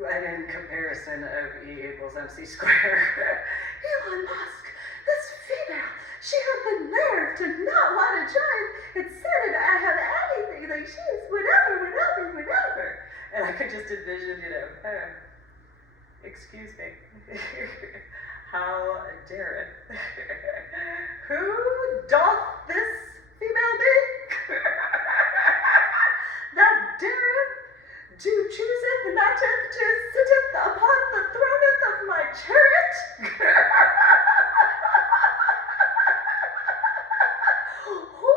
in comparison of E equals MC squared, Elon Musk, this female, she had the nerve to not want to join and say that I have anything, like she's whatever. And I could just envision, you know, excuse me, how dare it? Who doth this female be? That dareth to chooseth noteth to sitteth upon the throneth of my chariot? Who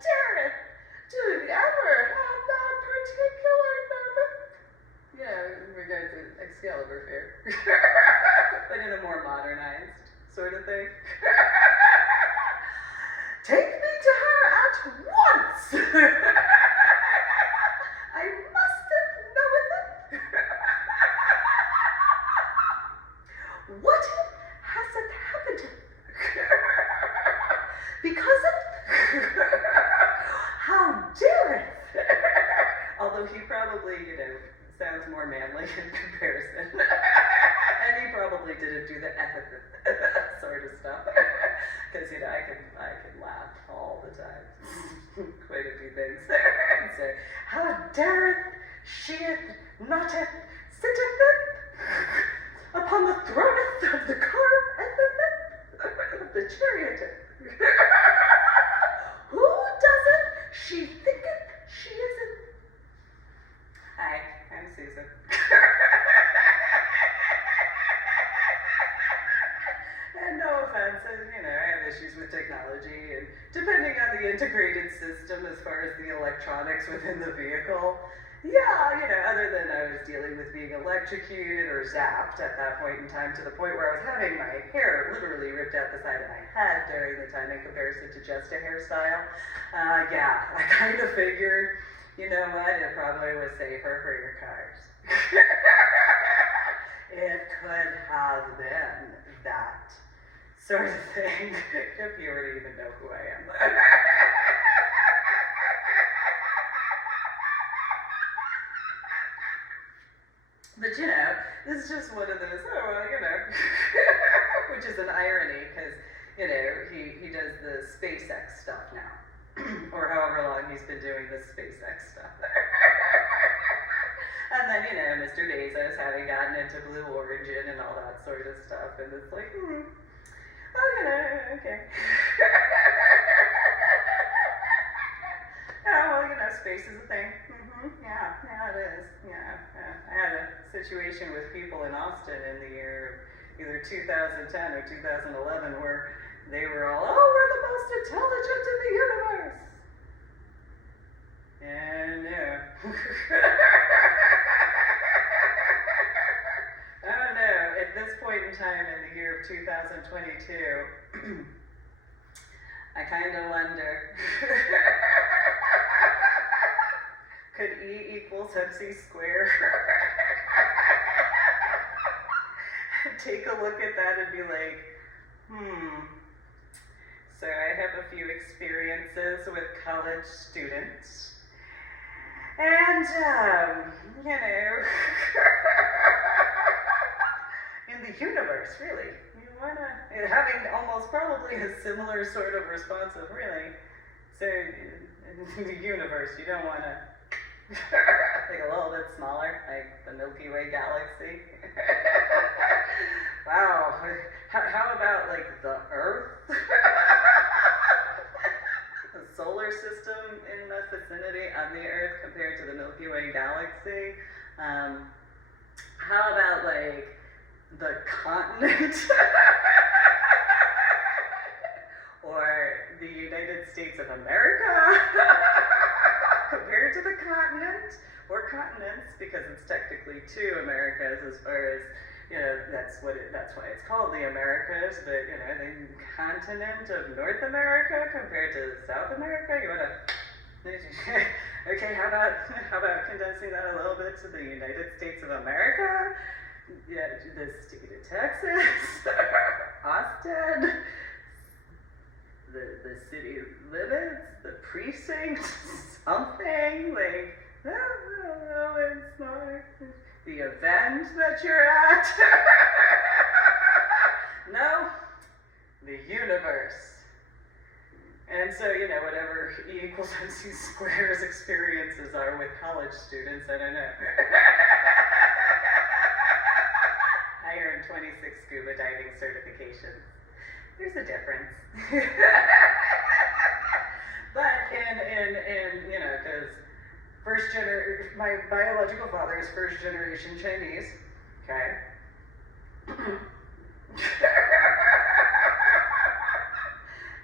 dareth to ever have that particular nerve? Yeah, in regards to Excalibur fair. But in a more modernized sort of thing. Take me to her at once! I mustn't know it. What hasn't happened? Because of how dare it? Although he probably, you know, sounds more manly in comparison. And he probably didn't do the sort of stuff. Because, you know, I can laugh all the time. Quite a few things. And say, how dareth, sheeth, notteth, sitteth upon the throneth of the car of the chariot. Who doesn't she thinketh she isn't? Hi, I'm Susan. And no offense, you know, I have issues with technology, and depending on the integrated system as far as the electronics within the vehicle, yeah, you know, other than I was dealing with being electrocuted or zapped at that point in time, to the point where I was having my hair literally ripped out the side of my head during the time in comparison to just a hairstyle. Yeah, I kind of figured, you know what, it probably was safer for your cars. It could have been that sort of thing, if you were to even know who I am. But, you know, this is just one of those, oh, well, you know, which is an irony, because, you know, he does the SpaceX stuff now, or however long he's been doing the SpaceX stuff. And then, you know, Mr. Bezos having gotten into Blue Origin and all that sort of stuff, and it's like, oh, you know, okay. Oh, well, you know, space is a thing. Yeah, it is. Yeah. I had a situation with people in Austin in the year either 2010 or 2011 where they were all, oh, we're the most intelligent in the universe. And yeah. this point in time in the year of 2022, I kind of wonder, could E equals MC squared? Take a look at that and be like, So I have a few experiences with college students. And, in the universe, really. You wanna, having almost probably a similar sort of response of really. So, in the universe, you don't wanna, like a little bit smaller, like the Milky Way galaxy. Wow. How about like the Earth? The solar system in the vicinity of the Earth compared to the Milky Way galaxy? How about like the continent? Or the United States of America compared to the continent? Or continents, because it's technically two Americas as far as, that's why it's called the Americas, but, the continent of North America compared to South America, you want to, okay, how about condensing that a little bit to the United States of America? Yeah, the state of Texas, Austin, the city limits, the precinct, something, like, no, it's not. The event that you're at? No, the universe. And so, whatever E equals MC squares experiences are with college students, I don't know. I earned 26 scuba diving certifications. There's a difference. But in because my biological father is first generation Chinese, okay?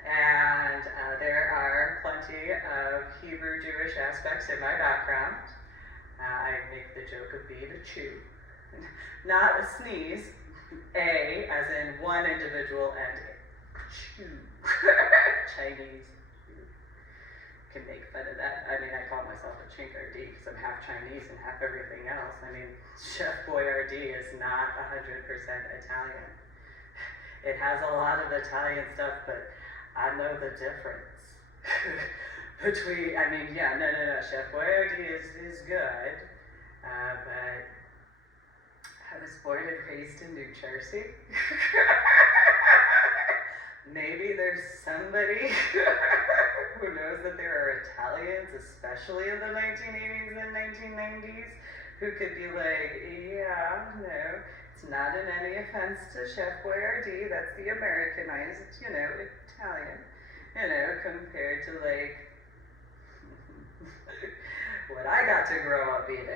And there are plenty of Hebrew Jewish aspects in my background. I make the joke of being a Chew. Not a sneeze, A as in one individual, and Chew. Chinese. Can make fun of that. I mean, I call myself a Chinkardee because I'm half Chinese and half everything else. I mean, Chef Boyardee is not 100% Italian. It has a lot of Italian stuff, but I know the difference between, no, Chef Boyardee is good, but I was born and raised in New Jersey. Maybe there's somebody who knows that there are Italians, especially in the 1980s and 1990s, who could be like, yeah, no, it's not in any offense to Chef Boyardee, that's the Americanized, Italian, compared to like, what I got to grow up eating,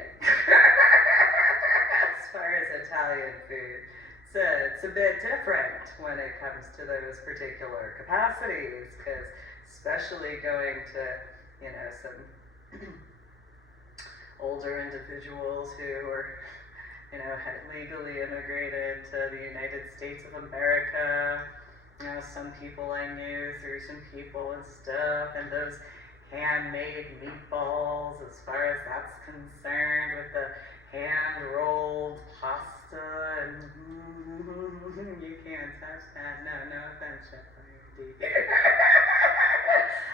as far as Italian food. So it's a bit different when it comes to those particular capacities, because especially going to, some older individuals who were, had legally immigrated to the United States of America, some people I knew through some people and stuff, and those handmade meatballs, as far as that's concerned, with the hand-rolled pasta, and you can't touch that. No offense, Chef Boyardee.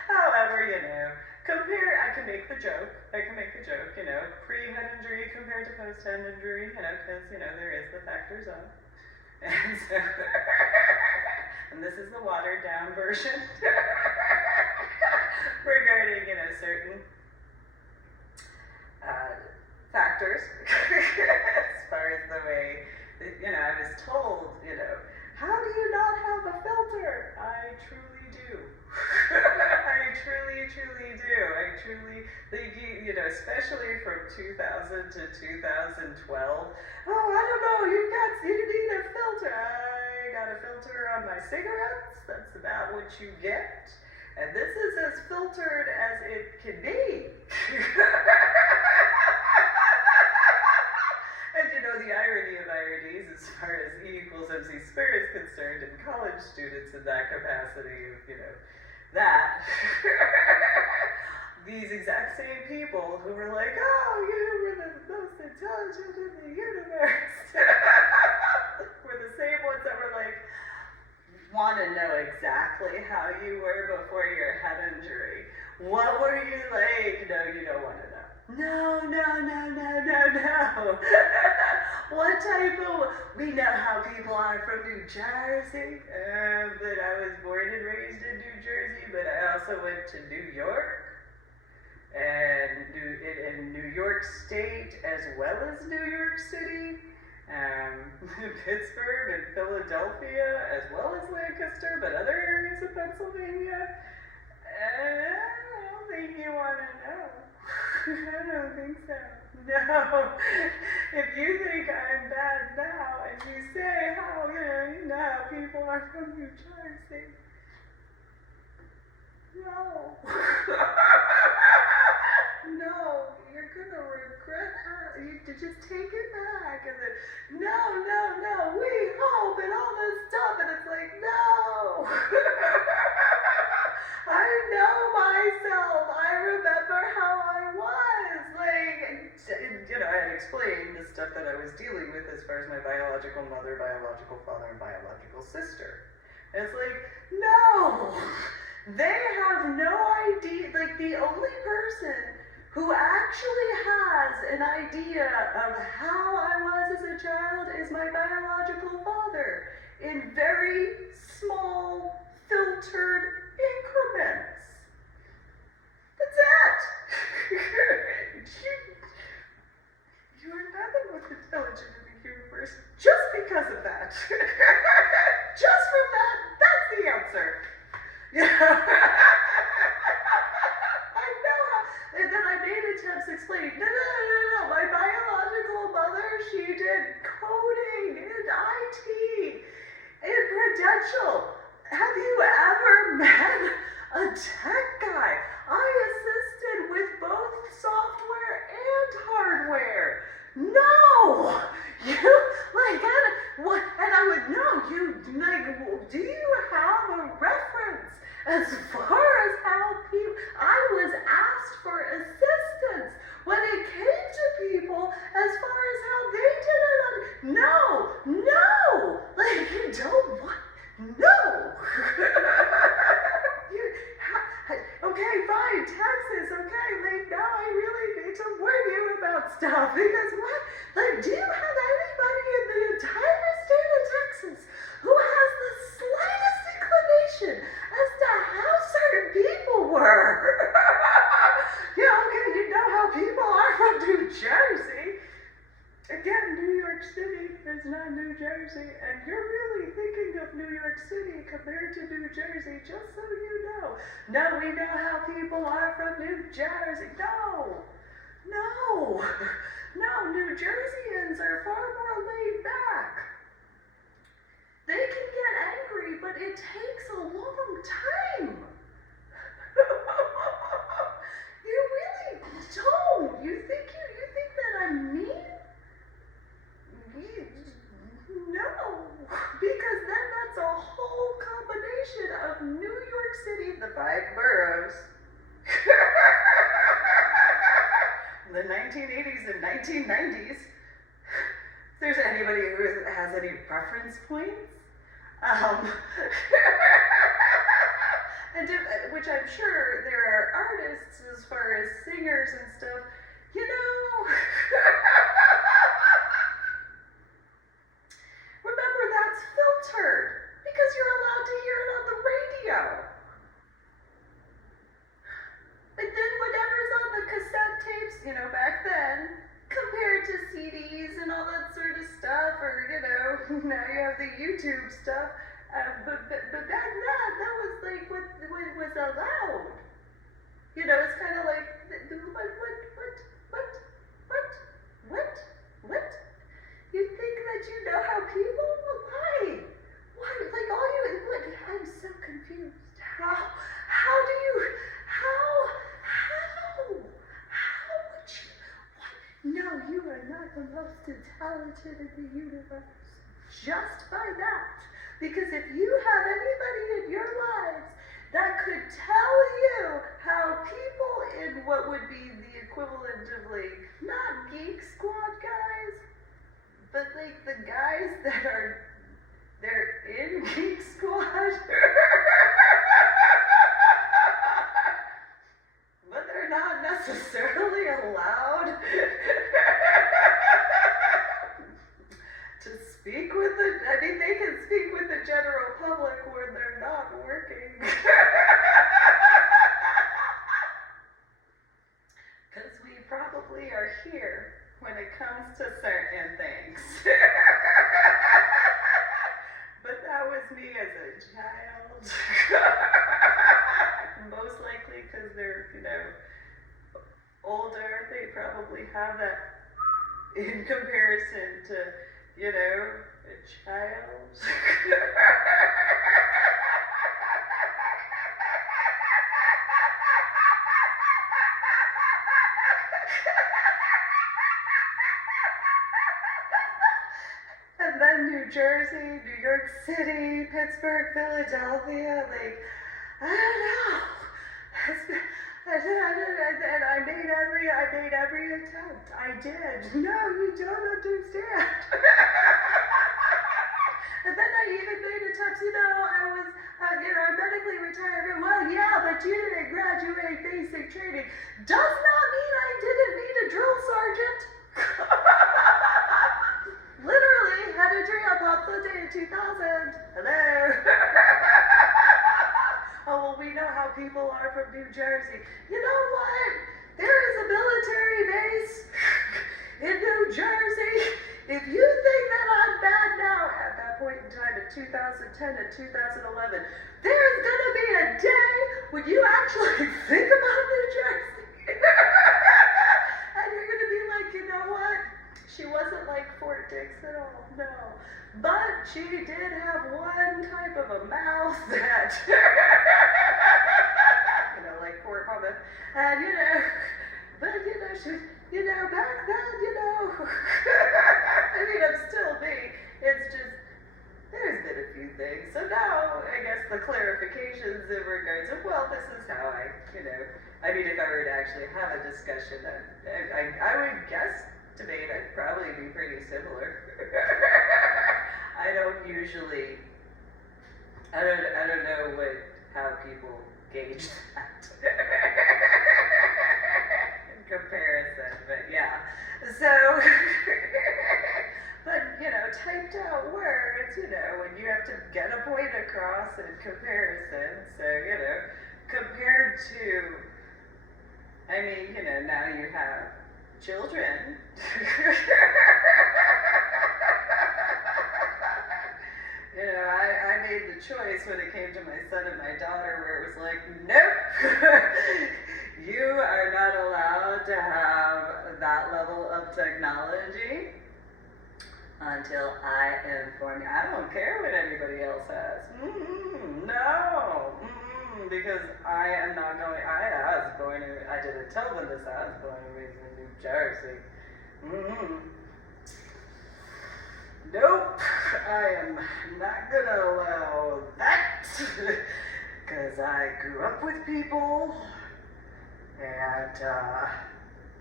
However, I can make the joke, pre-head injury compared to post-head injury, because, there is the factors of. And so, and this is the watered-down version regarding, certain factors as far as the way, I was told, how do you not have a filter? I truly do. I truly do. Especially from 2000 to 2012. Oh, I don't know, you need a filter. I got a filter on my cigarettes. That's about what you get. And this is as filtered as it can be. And the irony of irony capacities as far as E=mc² is concerned, and college students in that capacity of, that. These exact same people who were like, oh, you were the most intelligent in the universe, were the same ones that were like, want to know exactly how you were before your head injury. What were you like? No, you don't want to know. No. What type of, we know how people are from New Jersey, but I was born and raised in New Jersey, but I also went to New York, and in New York State, as well as New York City, Pittsburgh and Philadelphia, as well as Lancaster, but other areas of Pennsylvania. I don't think you want to know. I don't think so. No. If you think I'm bad now, and you say how, how people are from New Jersey. No. No, you're gonna regret you to just take it back. And then, no, we hope and all this stuff. And it's like, no. I know myself. I remember how I was. I had explained the stuff that I was dealing with as far as my biological mother, biological father, and biological sister. And it's like, no. They have no idea. Like, the only person who actually has an idea of how I was as a child is my biological father, in very small, filtered increments. That's it. You are not the most intelligent in the universe just because of that. Just from that, that's the answer. I know how, and then I made attempts explaining, no, my biological mother, she did coding and IT and Prudential. Have you ever met a tech guy? I assisted with both software and hardware. No! And I would know, do you have a reference as far as how people, I was asked for assistance when it came to people as far as how they did it. No! You don't want, no! Okay, fine, Texas, okay, now I really need to warn you about stuff, because what? Do you have anybody in the entire state of Texas who has the slightest inclination as to how certain people were? Okay, you know how people are from New Jersey. Again, New York City is not New Jersey, and you're really thinking of New York City compared to New Jersey, just so you know. No, we know how people are from New Jersey. No, New Jerseyans are far more laid back. They can get angry, but it takes a long time. You really don't. You think that I'm mean? No, because then that's a whole combination of New York City, the 5 boroughs, the 1980s and 1990s. If there's anybody who has any reference points, which I'm sure there are artists as far as singers and stuff, remember, that's filtered because you're allowed to hear it on the radio. And then whatever's on the cassette tapes, back then, compared to CDs and all that sort of stuff, or, now you have the YouTube stuff. But back then, that was like what was allowed. It's kind of like, what? You think that you know how people? Why? Like all you, I'm so confused. How would you, what? No, you are not the most intelligent in the universe. just by that. Because if you have anybody in your lives that could tell you how people in what would be the equivalent of like, not Geek Squad guys, but like the guys that are, they're in Geek Squad, but they're not necessarily allowed to speak with the, I mean, they can speak with the general public when they're not working. Because we probably are here when it comes to certain things. But that was me as a child. Most likely because they're, you know, older, they probably have that in comparison to, you know, a child. And then New Jersey, New York City, Pittsburgh, Philadelphia, like, I don't know. And I made every attempt. I did. No, you don't understand. And then I even made attempts, you know, I was, you know, medically retired. Well, yeah, but you didn't graduate basic training. Does not mean I didn't need a drill sergeant. Literally had a dream about the day in 2000. Hello. Oh, well, we know how people are from New Jersey. You know what? There is a military base in New Jersey. If you think that I'm bad now, at that point in time in 2010 and 2011, there's going to be a day when you actually think about New Jersey. And you're going to be like, you know what? She wasn't like Fort Dix at all, no. But she did have one type of a mouth that, you know, like Fort Thomas. And, you know, but, you know, she, you know, back then, you know, I mean, I'm still me. It's just, there's been a few things. So now, I guess the clarifications in regards of, well, this is how I, you know, I mean, if I were to actually have a discussion, I would guess debate, I'd probably be pretty similar. I don't usually, I don't know how people gauge that in comparison, but yeah. So, but, you know, typed out words, you know, when you have to get a point across in comparison, so, you know, compared to, I mean, you know, now you have children. You know, I made the choice when it came to my son and my daughter where it was like, nope, you are not allowed to have that level of technology until I inform you. I don't care what anybody else has. No. Because I am not going, I didn't tell them this, I was born and raised in New Jersey. Nope, I am not gonna allow that, because I grew up with people, and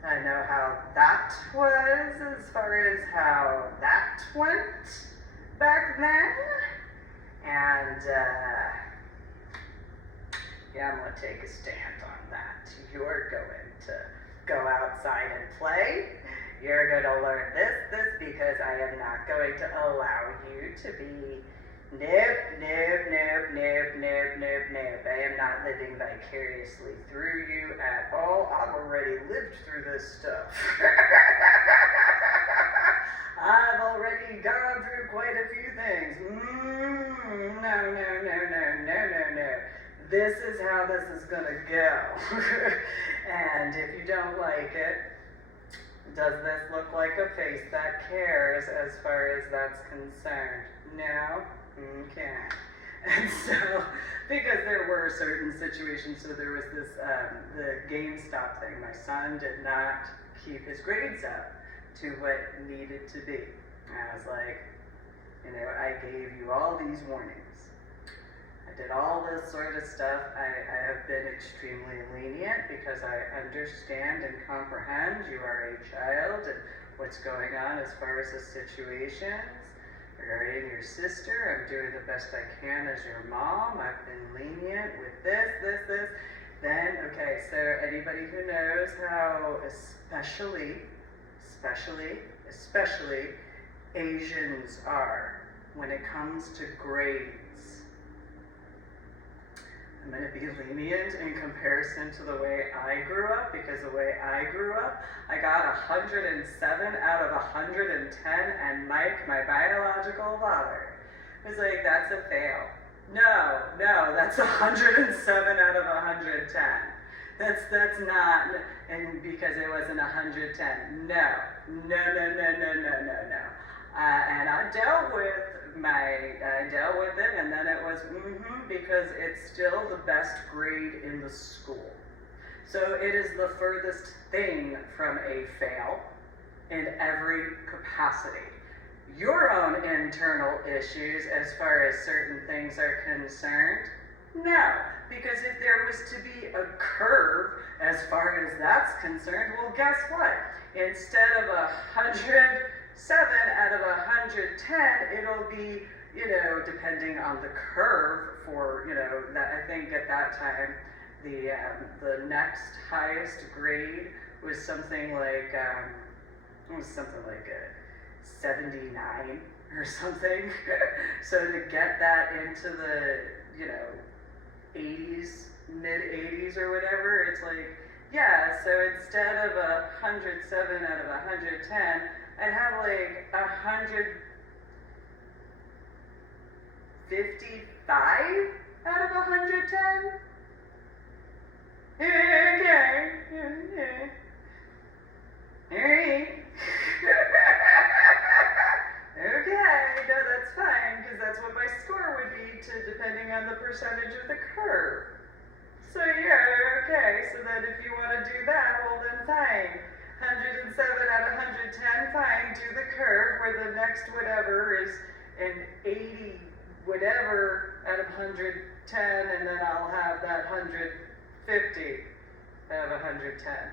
I know how that was as far as how that went back then, and yeah, I'm gonna take a stand on that. You're going to go outside and play. You're gonna learn this, because I am not going to allow you to be nope. I am not living vicariously through you at all. I've already lived through this stuff. I've already gone through quite a few things. No. This is how this is gonna go. And if you don't like it, does this look like a face that cares as far as that's concerned? No? Okay. And so, because there were certain situations, so there was this, the GameStop thing. My son did not keep his grades up to what needed to be. And I was like, I gave you all these warnings. I did all this sort of stuff. I have been extremely lenient because I understand and comprehend you are a child and what's going on as far as the situations. Regarding your sister, I'm doing the best I can as your mom. I've been lenient with this. Then, okay, so anybody who knows how especially Asians are when it comes to grades, I'm going to be lenient in comparison to the way I grew up, because the way I grew up, I got 107 out of 110, and Mike, my biological father, was like, that's a fail. No, that's 107 out of 110. That's not, and because it wasn't 110. No. And I dealt with it, and then it was because it's still the best grade in the school. So it is the furthest thing from a fail in every capacity. Your own internal issues as far as certain things are concerned, no. Because if there was to be a curve as far as that's concerned, well, guess what? Instead of 107 out of 110, it'll be, depending on the curve for, that I think at that time, the next highest grade was something like, a 79 or something. So to get that into the, 80s, mid 80s or whatever, it's like, yeah, so instead of 107 out of 110, I'd have like 155 out of 110. Okay. Alright. Okay, no, that's fine, because that's what my score would be depending on the percentage of the curve. So yeah, okay, so then if you want to do that, well then fine. 107 out of 110, fine, do the curve where the next whatever is an 80 whatever out of 110, and then I'll have that 150 out of 110.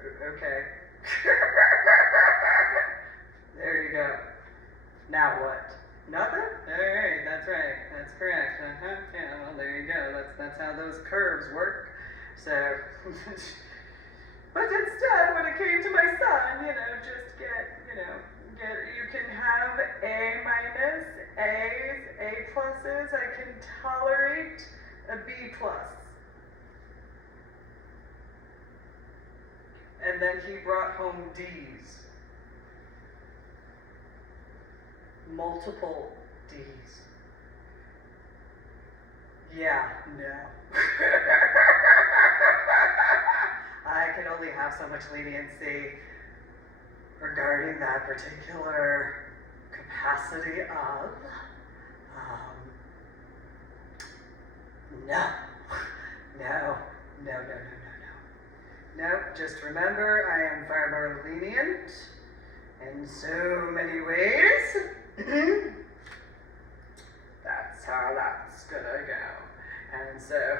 Okay. There you go. Now what? Nothing? Alright, that's right. That's correct. Yeah, well, there you go. That's how those curves work. So, but instead, when it came to my son, just you can have A minus, A's, A pluses. I can tolerate a B plus. And then he brought home D's. Multiple D's. Yeah, no. I can only have so much leniency regarding that particular capacity of, no. No, just remember, I am far more lenient in so many ways. That's how that's gonna go. And so,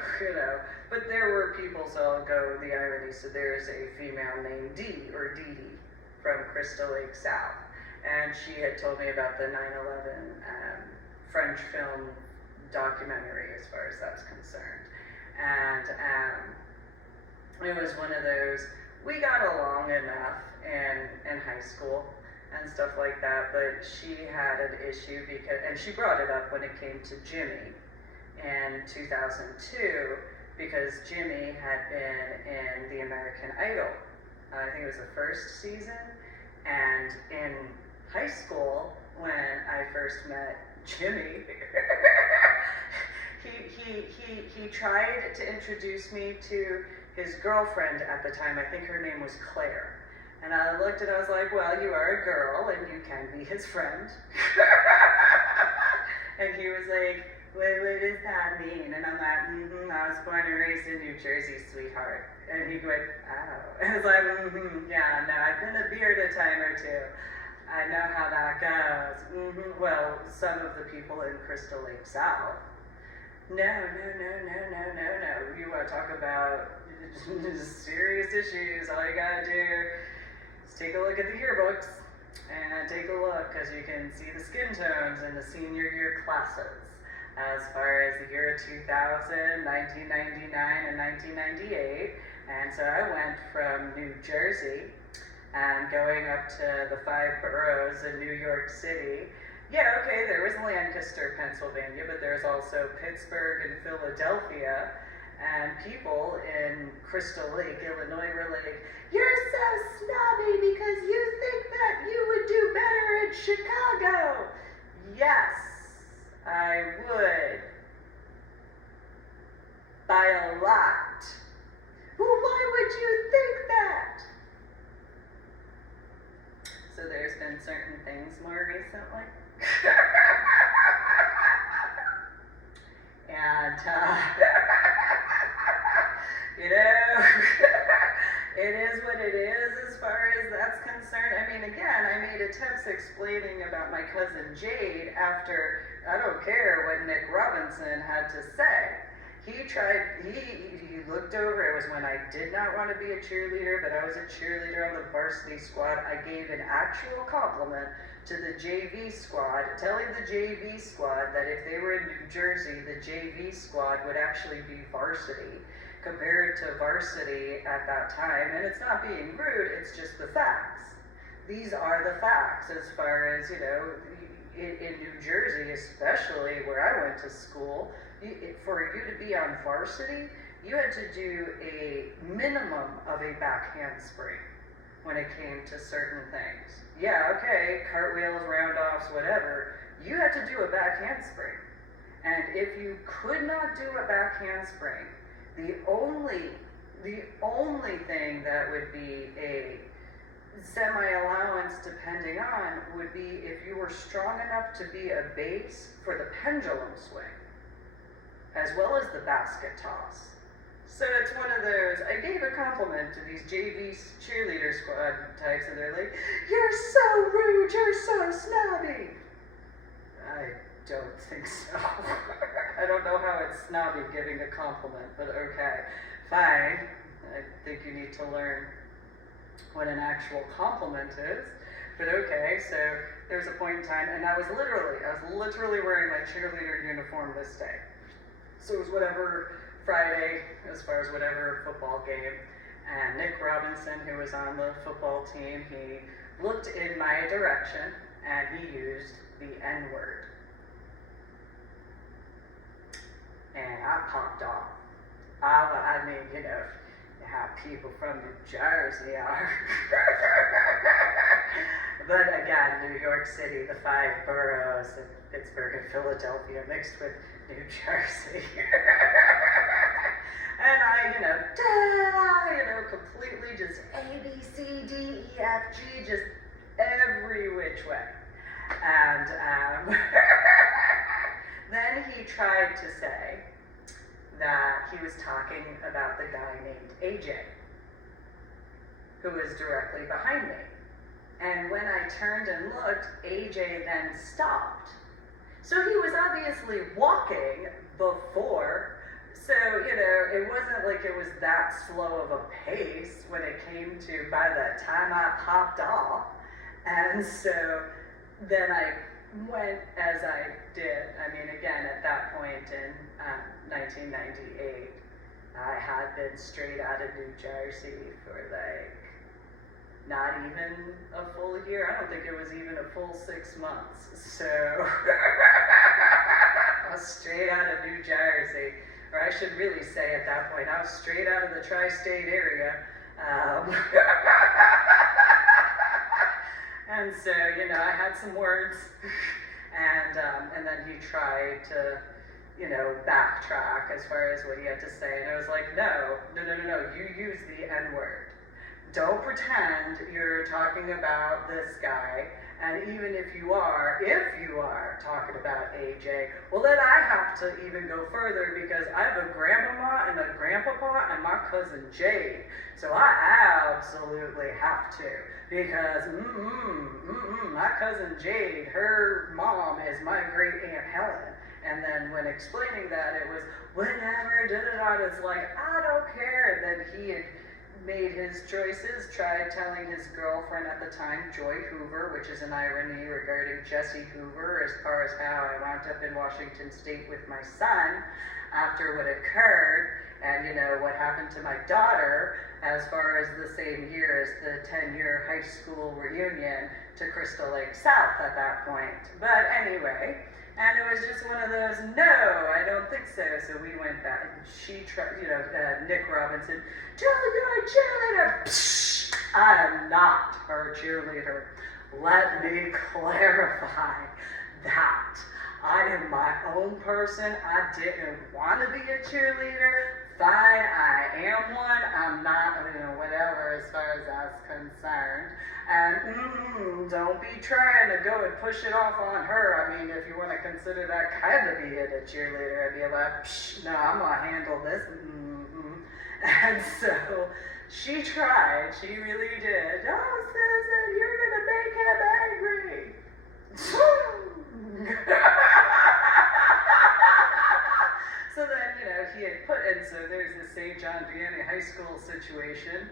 but there were people, so I'll go with the irony. So there's a female named Dee from Crystal Lake South. And she had told me about the 9/11 French film documentary as far as that's concerned. And it was one of those, we got along enough in high school and stuff like that, but she had an issue and she brought it up when it came to Jimmy in 2002, because Jimmy had been in the American Idol. I think it was the first season, and in high school, when I first met Jimmy, he tried to introduce me to his girlfriend at the time. I think her name was Claire. And I looked and I was like, well, you are a girl and you can be his friend. And he was like, what does that mean? And I'm like, I was born and raised in New Jersey, sweetheart. And he went, oh. And I was like, yeah, no, I've been a beard a time or two. I know how that goes. Well, some of the people in Crystal Lake South. No. You want to talk about serious issues, all you gotta do is take a look at the yearbooks and take a look, because you can see the skin tones in the senior year classes as far as the year 2000, 1999, and 1998. And so I went from New Jersey and going up to the 5 boroughs in New York City. Yeah, okay, there was Lancaster, Pennsylvania, but there's also Pittsburgh and Philadelphia. And people in Crystal Lake, Illinois were like, "You're so snobby because you think that you would do better in Chicago." Yes, I would. By a lot. Well, why would you think that? So there's been certain things more recently. And, you know, it is what it is as far as that's concerned. I mean, again, I made attempts explaining about my cousin Jade after, I don't care what Nick Robinson had to say. He looked over, it was when I did not want to be a cheerleader, but I was a cheerleader on the varsity squad. I gave an actual compliment to the JV squad, telling the JV squad that if they were in New Jersey, the JV squad would actually be varsity compared to varsity at that time. And it's not being rude, it's just the facts. These are the facts as far as, you know, in New Jersey, especially where I went to school, for you to be on varsity, you had to do a minimum of a back handspring when it came to certain things. Yeah, okay, cartwheels, roundoffs, whatever. You had to do a back handspring. And if you could not do a back handspring, the only thing that would be a semi-allowance, depending on, would be if you were strong enough to be a base for the pendulum swing, as well as the basket toss. So it's one of those, I gave a compliment to these JV cheerleader squad types, and they're like, "You're so rude, you're so snobby." I don't think so. I don't know how it's snobby giving a compliment, but okay, fine. I think you need to learn what an actual compliment is. But okay, so there was a point in time, and I was literally wearing my cheerleader uniform this day. So it was whatever Friday, as far as whatever football game, and Nick Robinson, who was on the football team, he looked in my direction, and he used the N-word. And I popped off. I mean, you know how people from New Jersey are. But again, New York City, the 5 boroughs, and Pittsburgh and Philadelphia mixed with New Jersey. And I, completely just A, B, C, D, E, F, G, just every which way. And then he tried to say that he was talking about the guy named AJ, who was directly behind me. And when I turned and looked, AJ then stopped. So he was obviously walking before, so, it wasn't like it was that slow of a pace when it came to by the time I popped off. And so then I went as I did. I mean, again, at that point in 1998, I had been straight out of New Jersey for not even a full year. I don't think it was even a full 6 months. So I was straight out of New Jersey, or I should really say at that point, I was straight out of the tri-state area. And so, I had some words, and then he tried to, backtrack as far as what he had to say. And I was like, no, you use the N-word. Don't pretend you're talking about this guy And even if you are talking about AJ, well then I have to even go further because I have a grandmama and a grandpapa and my cousin Jade. So I absolutely have to because my cousin Jade, her mom is my great Aunt Helen. And then when explaining that, it was whenever it's like, I don't care. And then he had made his choices, tried telling his girlfriend at the time, Joy Hoover, which is an irony regarding Jesse Hoover, as far as how I wound up in Washington State with my son after what occurred, and what happened to my daughter as far as the same year as the 10-year high school reunion to Crystal Lake South at that point. But anyway, and it was just one of those, no, I don't think so. So we went back, and she tried, Nick Robinson, Jill, you're a cheerleader. Psh, I am not her cheerleader. Let me clarify that. I am my own person. I didn't want to be a cheerleader. Fine, I am one. I'm not, whatever as far as that's concerned. And don't be trying to go and push it off on her. I mean, if you want to consider that kind of being a cheerleader, I'd be like, psh, no, I'm going to handle this. And so she tried. She really did. Oh, Susan, you're going to make him angry. So then, he had put, and so there's the St. John Vianney High School situation.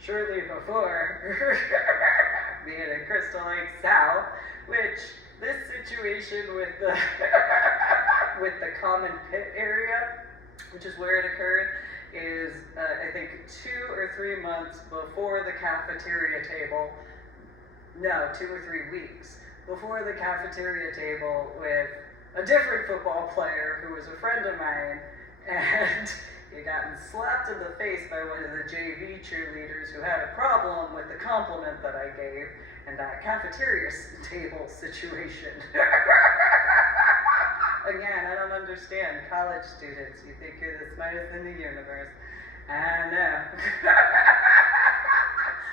Shortly before being in Crystal Lake South, which this situation with the with the common pit area, which is where it occurred, is I think 2 or 3 months before the cafeteria table. No, 2 or 3 weeks before the cafeteria table with a different football player who was a friend of mine, and he had gotten slapped in the face by one of the JV cheerleaders who had a problem with the compliment that I gave and that cafeteria table situation. Again, I don't understand college students. You think you're the smartest in the universe. I know.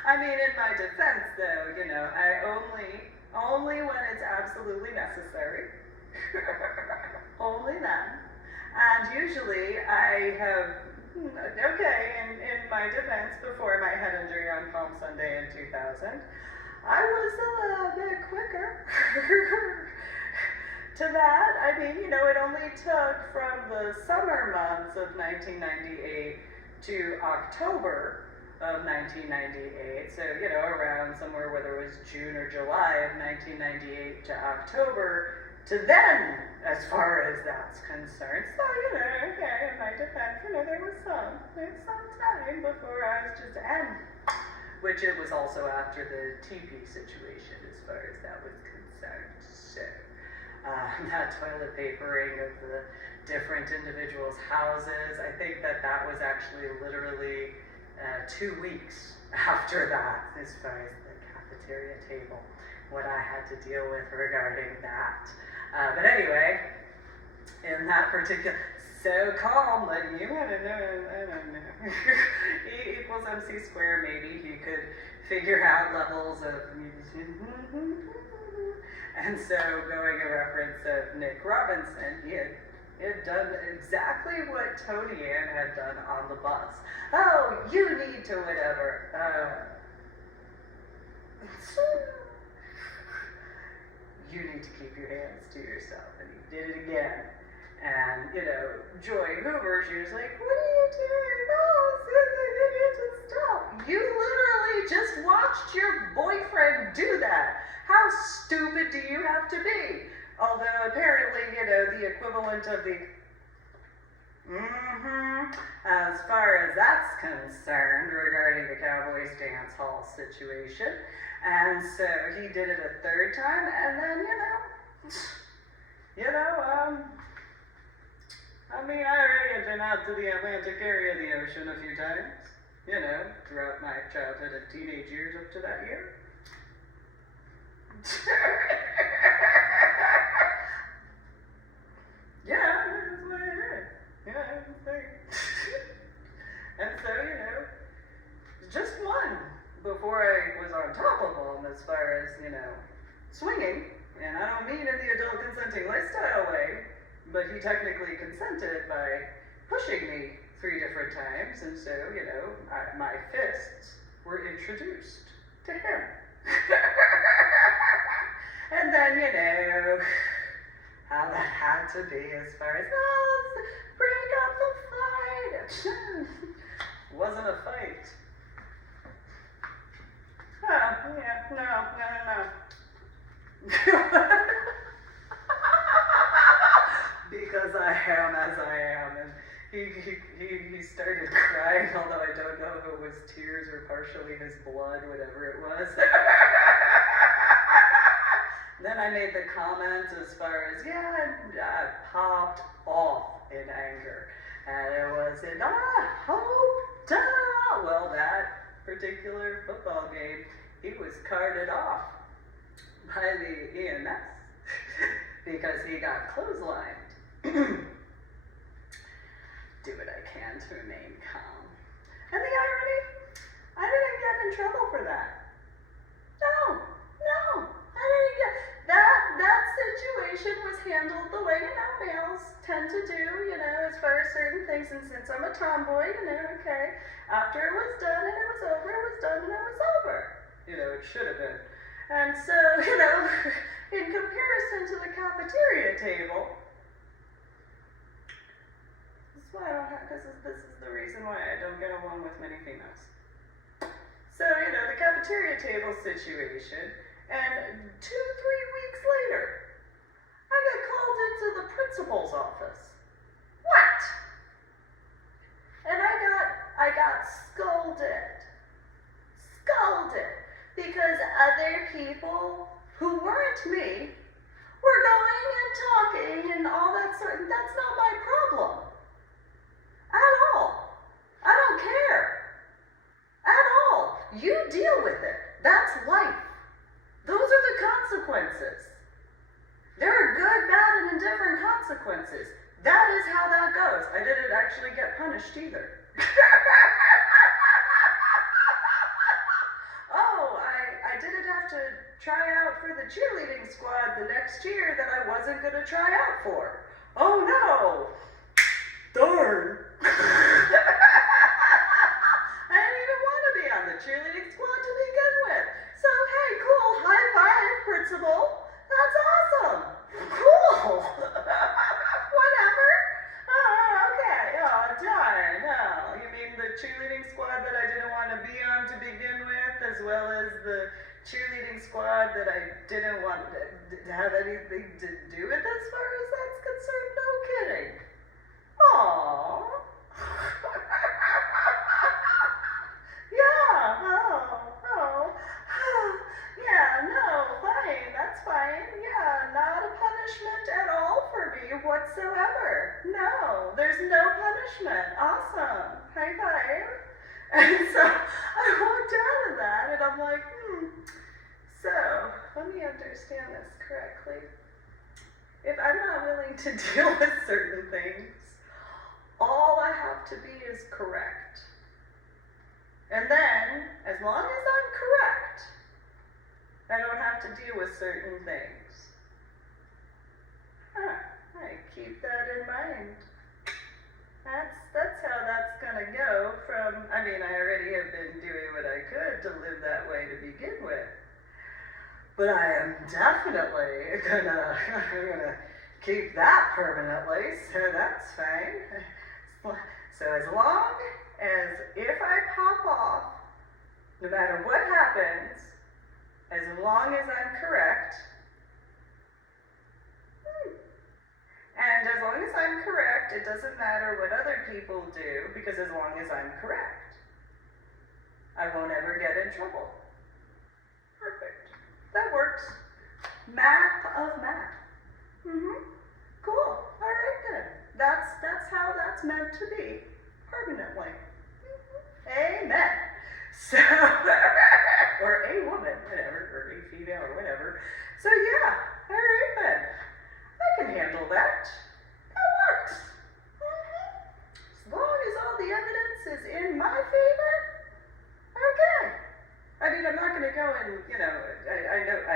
I mean, in my defense, though, I only when it's absolutely necessary. Only then. And usually I have, in my defense, before my head injury on Palm Sunday in 2000, I was a little bit quicker to that. I mean, it only took from the summer months of 1998 to October of 1998, so, around somewhere whether it was June or July of 1998 to October, to then, as far as that's concerned. So, in my defense, there was some time before I was just which it was also after the TP situation, as far as that was concerned. So, that toilet papering of the different individuals' houses, I think that was actually literally 2 weeks after that, as far as the cafeteria table, what I had to deal with regarding that. But anyway, in that particular, so calm, like you gotta know, I don't know. E equals MC squared, maybe he could figure out levels of, and so going in reference of Nick Robinson, he had done exactly what Tony Ann had done on the bus. Oh, you need to whatever. You need to keep your hands to yourself. And he did it again. And, Joy Hoover, she was like, what are you doing? Oh, Susan, you need to stop. You literally just watched your boyfriend do that. How stupid do you have to be? Although apparently, the equivalent of the as far as that's concerned regarding the Cowboys Dancehall situation. And so he did it a third time, and then, I mean, I already had been out to the Atlantic area of the ocean a few times, throughout my childhood and teenage years up to that year. Yeah, that's what I heard. Yeah, that's the thing. And so, just one before I was on top of them as far as swinging, and I don't mean in the adult consenting lifestyle way, but he technically consented by pushing me 3 different times, and so, my fists were introduced to him. And then, how that had to be as far as, let's break up the fight. Wasn't a fight. Oh, yeah, no. Because I am as I am, and he started crying, although I don't know if it was tears or partially his blood, whatever it was. Then I made the comment as far as, I popped off in anger, and it was well, that particular football game, he was carted off by the EMS because he got clotheslined. Do what I can to remain calm. And the irony, I didn't get in trouble for that. No, I didn't get that situation was handled the way males tend to do, as far as certain things. And since I'm a tomboy, okay, after it was done and it was over, it was done and it was over. It should have been. And so, in comparison to the cafeteria table, this is why I don't have, this is the reason why I don't get along with many females. So, the cafeteria table situation, and 2-3 weeks later, I got called into the principal's office. What? And I got scolded because other people who weren't me were going and talking and all that sort. That's not my problem at all. I don't care at all. You deal with it. That's life. Those are the consequences. There are good, bad, and indifferent consequences. That is how that goes. I didn't actually get punished either. I didn't have to try out for the cheerleading squad the next year that I wasn't going to try out for. Oh no! Darn! I didn't even want to be on the cheerleading squad to begin with. So, hey, cool, high five, principal. That's awesome. Cool. Whatever. Oh, okay. Oh, darn. Oh, you mean the cheerleading squad that I didn't want to be on to begin with, as well as the cheerleading squad that I didn't want to have anything to do with as far as that's concerned? No kidding. Aww. Whatsoever. No, there's no punishment. Awesome. High five. And so I walked out of that and I'm like, so let me understand this correctly. If I'm not willing to deal with certain things, all I have to be is correct. And then, as long as I'm correct, I don't have to deal with certain things. I keep that in mind. That's how that's gonna go from, I already have been doing what I could to live that way to begin with. But I am definitely gonna keep that permanently, so that's fine. So as long as if I pop off, no matter what happens, as long as I'm correct, and as long as I'm correct, it doesn't matter what other people do, because as long as I'm correct, I won't ever get in trouble. Perfect. That works. Math of math. Cool. All right then. That's how that's meant to be, permanently. Amen. So, or a woman, whatever, or a female, or whatever. So yeah. All right then. I can handle that. That works. As long as all the evidence is in my favor, okay. I'm not going to go and, I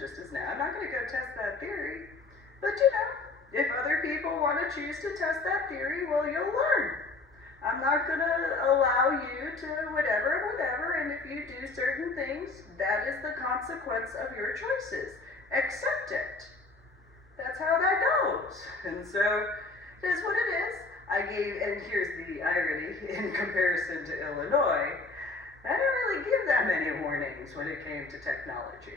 just as now. I'm not going to go test that theory. But you know, if other people want to choose to test that theory, well, you'll learn. I'm not going to allow you to whatever, and if you do certain things, that is the consequence of your choices. Accept it. That's how that goes. And so, it is what it is. And here's the irony, in comparison to Illinois, I didn't really give that many warnings when it came to technology.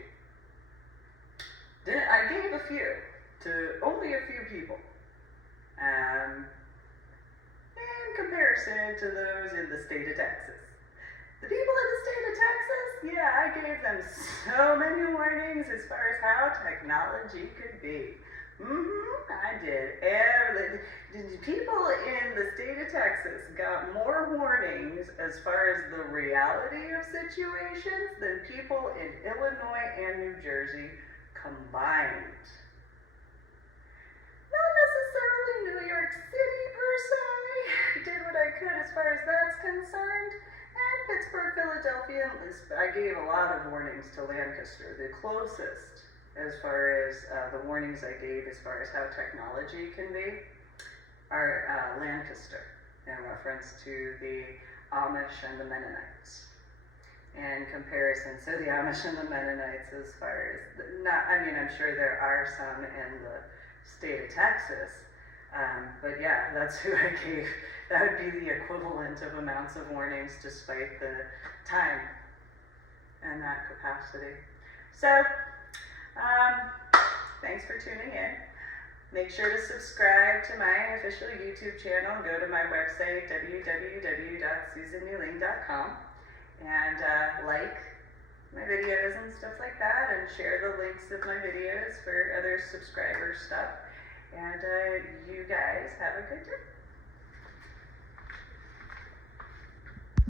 I gave a few, to only a few people. In comparison to those in the state of Texas. The people in the state of Texas, yeah, I gave them so many warnings as far as how technology could be. I did. The people in the state of Texas got more warnings as far as the reality of situations than people in Illinois and New Jersey combined. Not necessarily New York City per se. Did what I could as far as that's concerned. And Pittsburgh, Philadelphia, I gave a lot of warnings to Lancaster. The closest as far as the warnings I gave as far as how technology can be are Lancaster in reference to the Amish and the Mennonites. In comparison, so the Amish and the Mennonites as far as, I'm sure there are some in the state of Texas, but yeah, that's who I gave. That would be the equivalent of amounts of warnings despite the time and that capacity. So, thanks for tuning in. Make sure to subscribe to my official YouTube channel. Go to my website, www.susanmeeling.com, and like my videos and stuff like that, and share the links of my videos for other subscriber stuff. And you guys have a good day.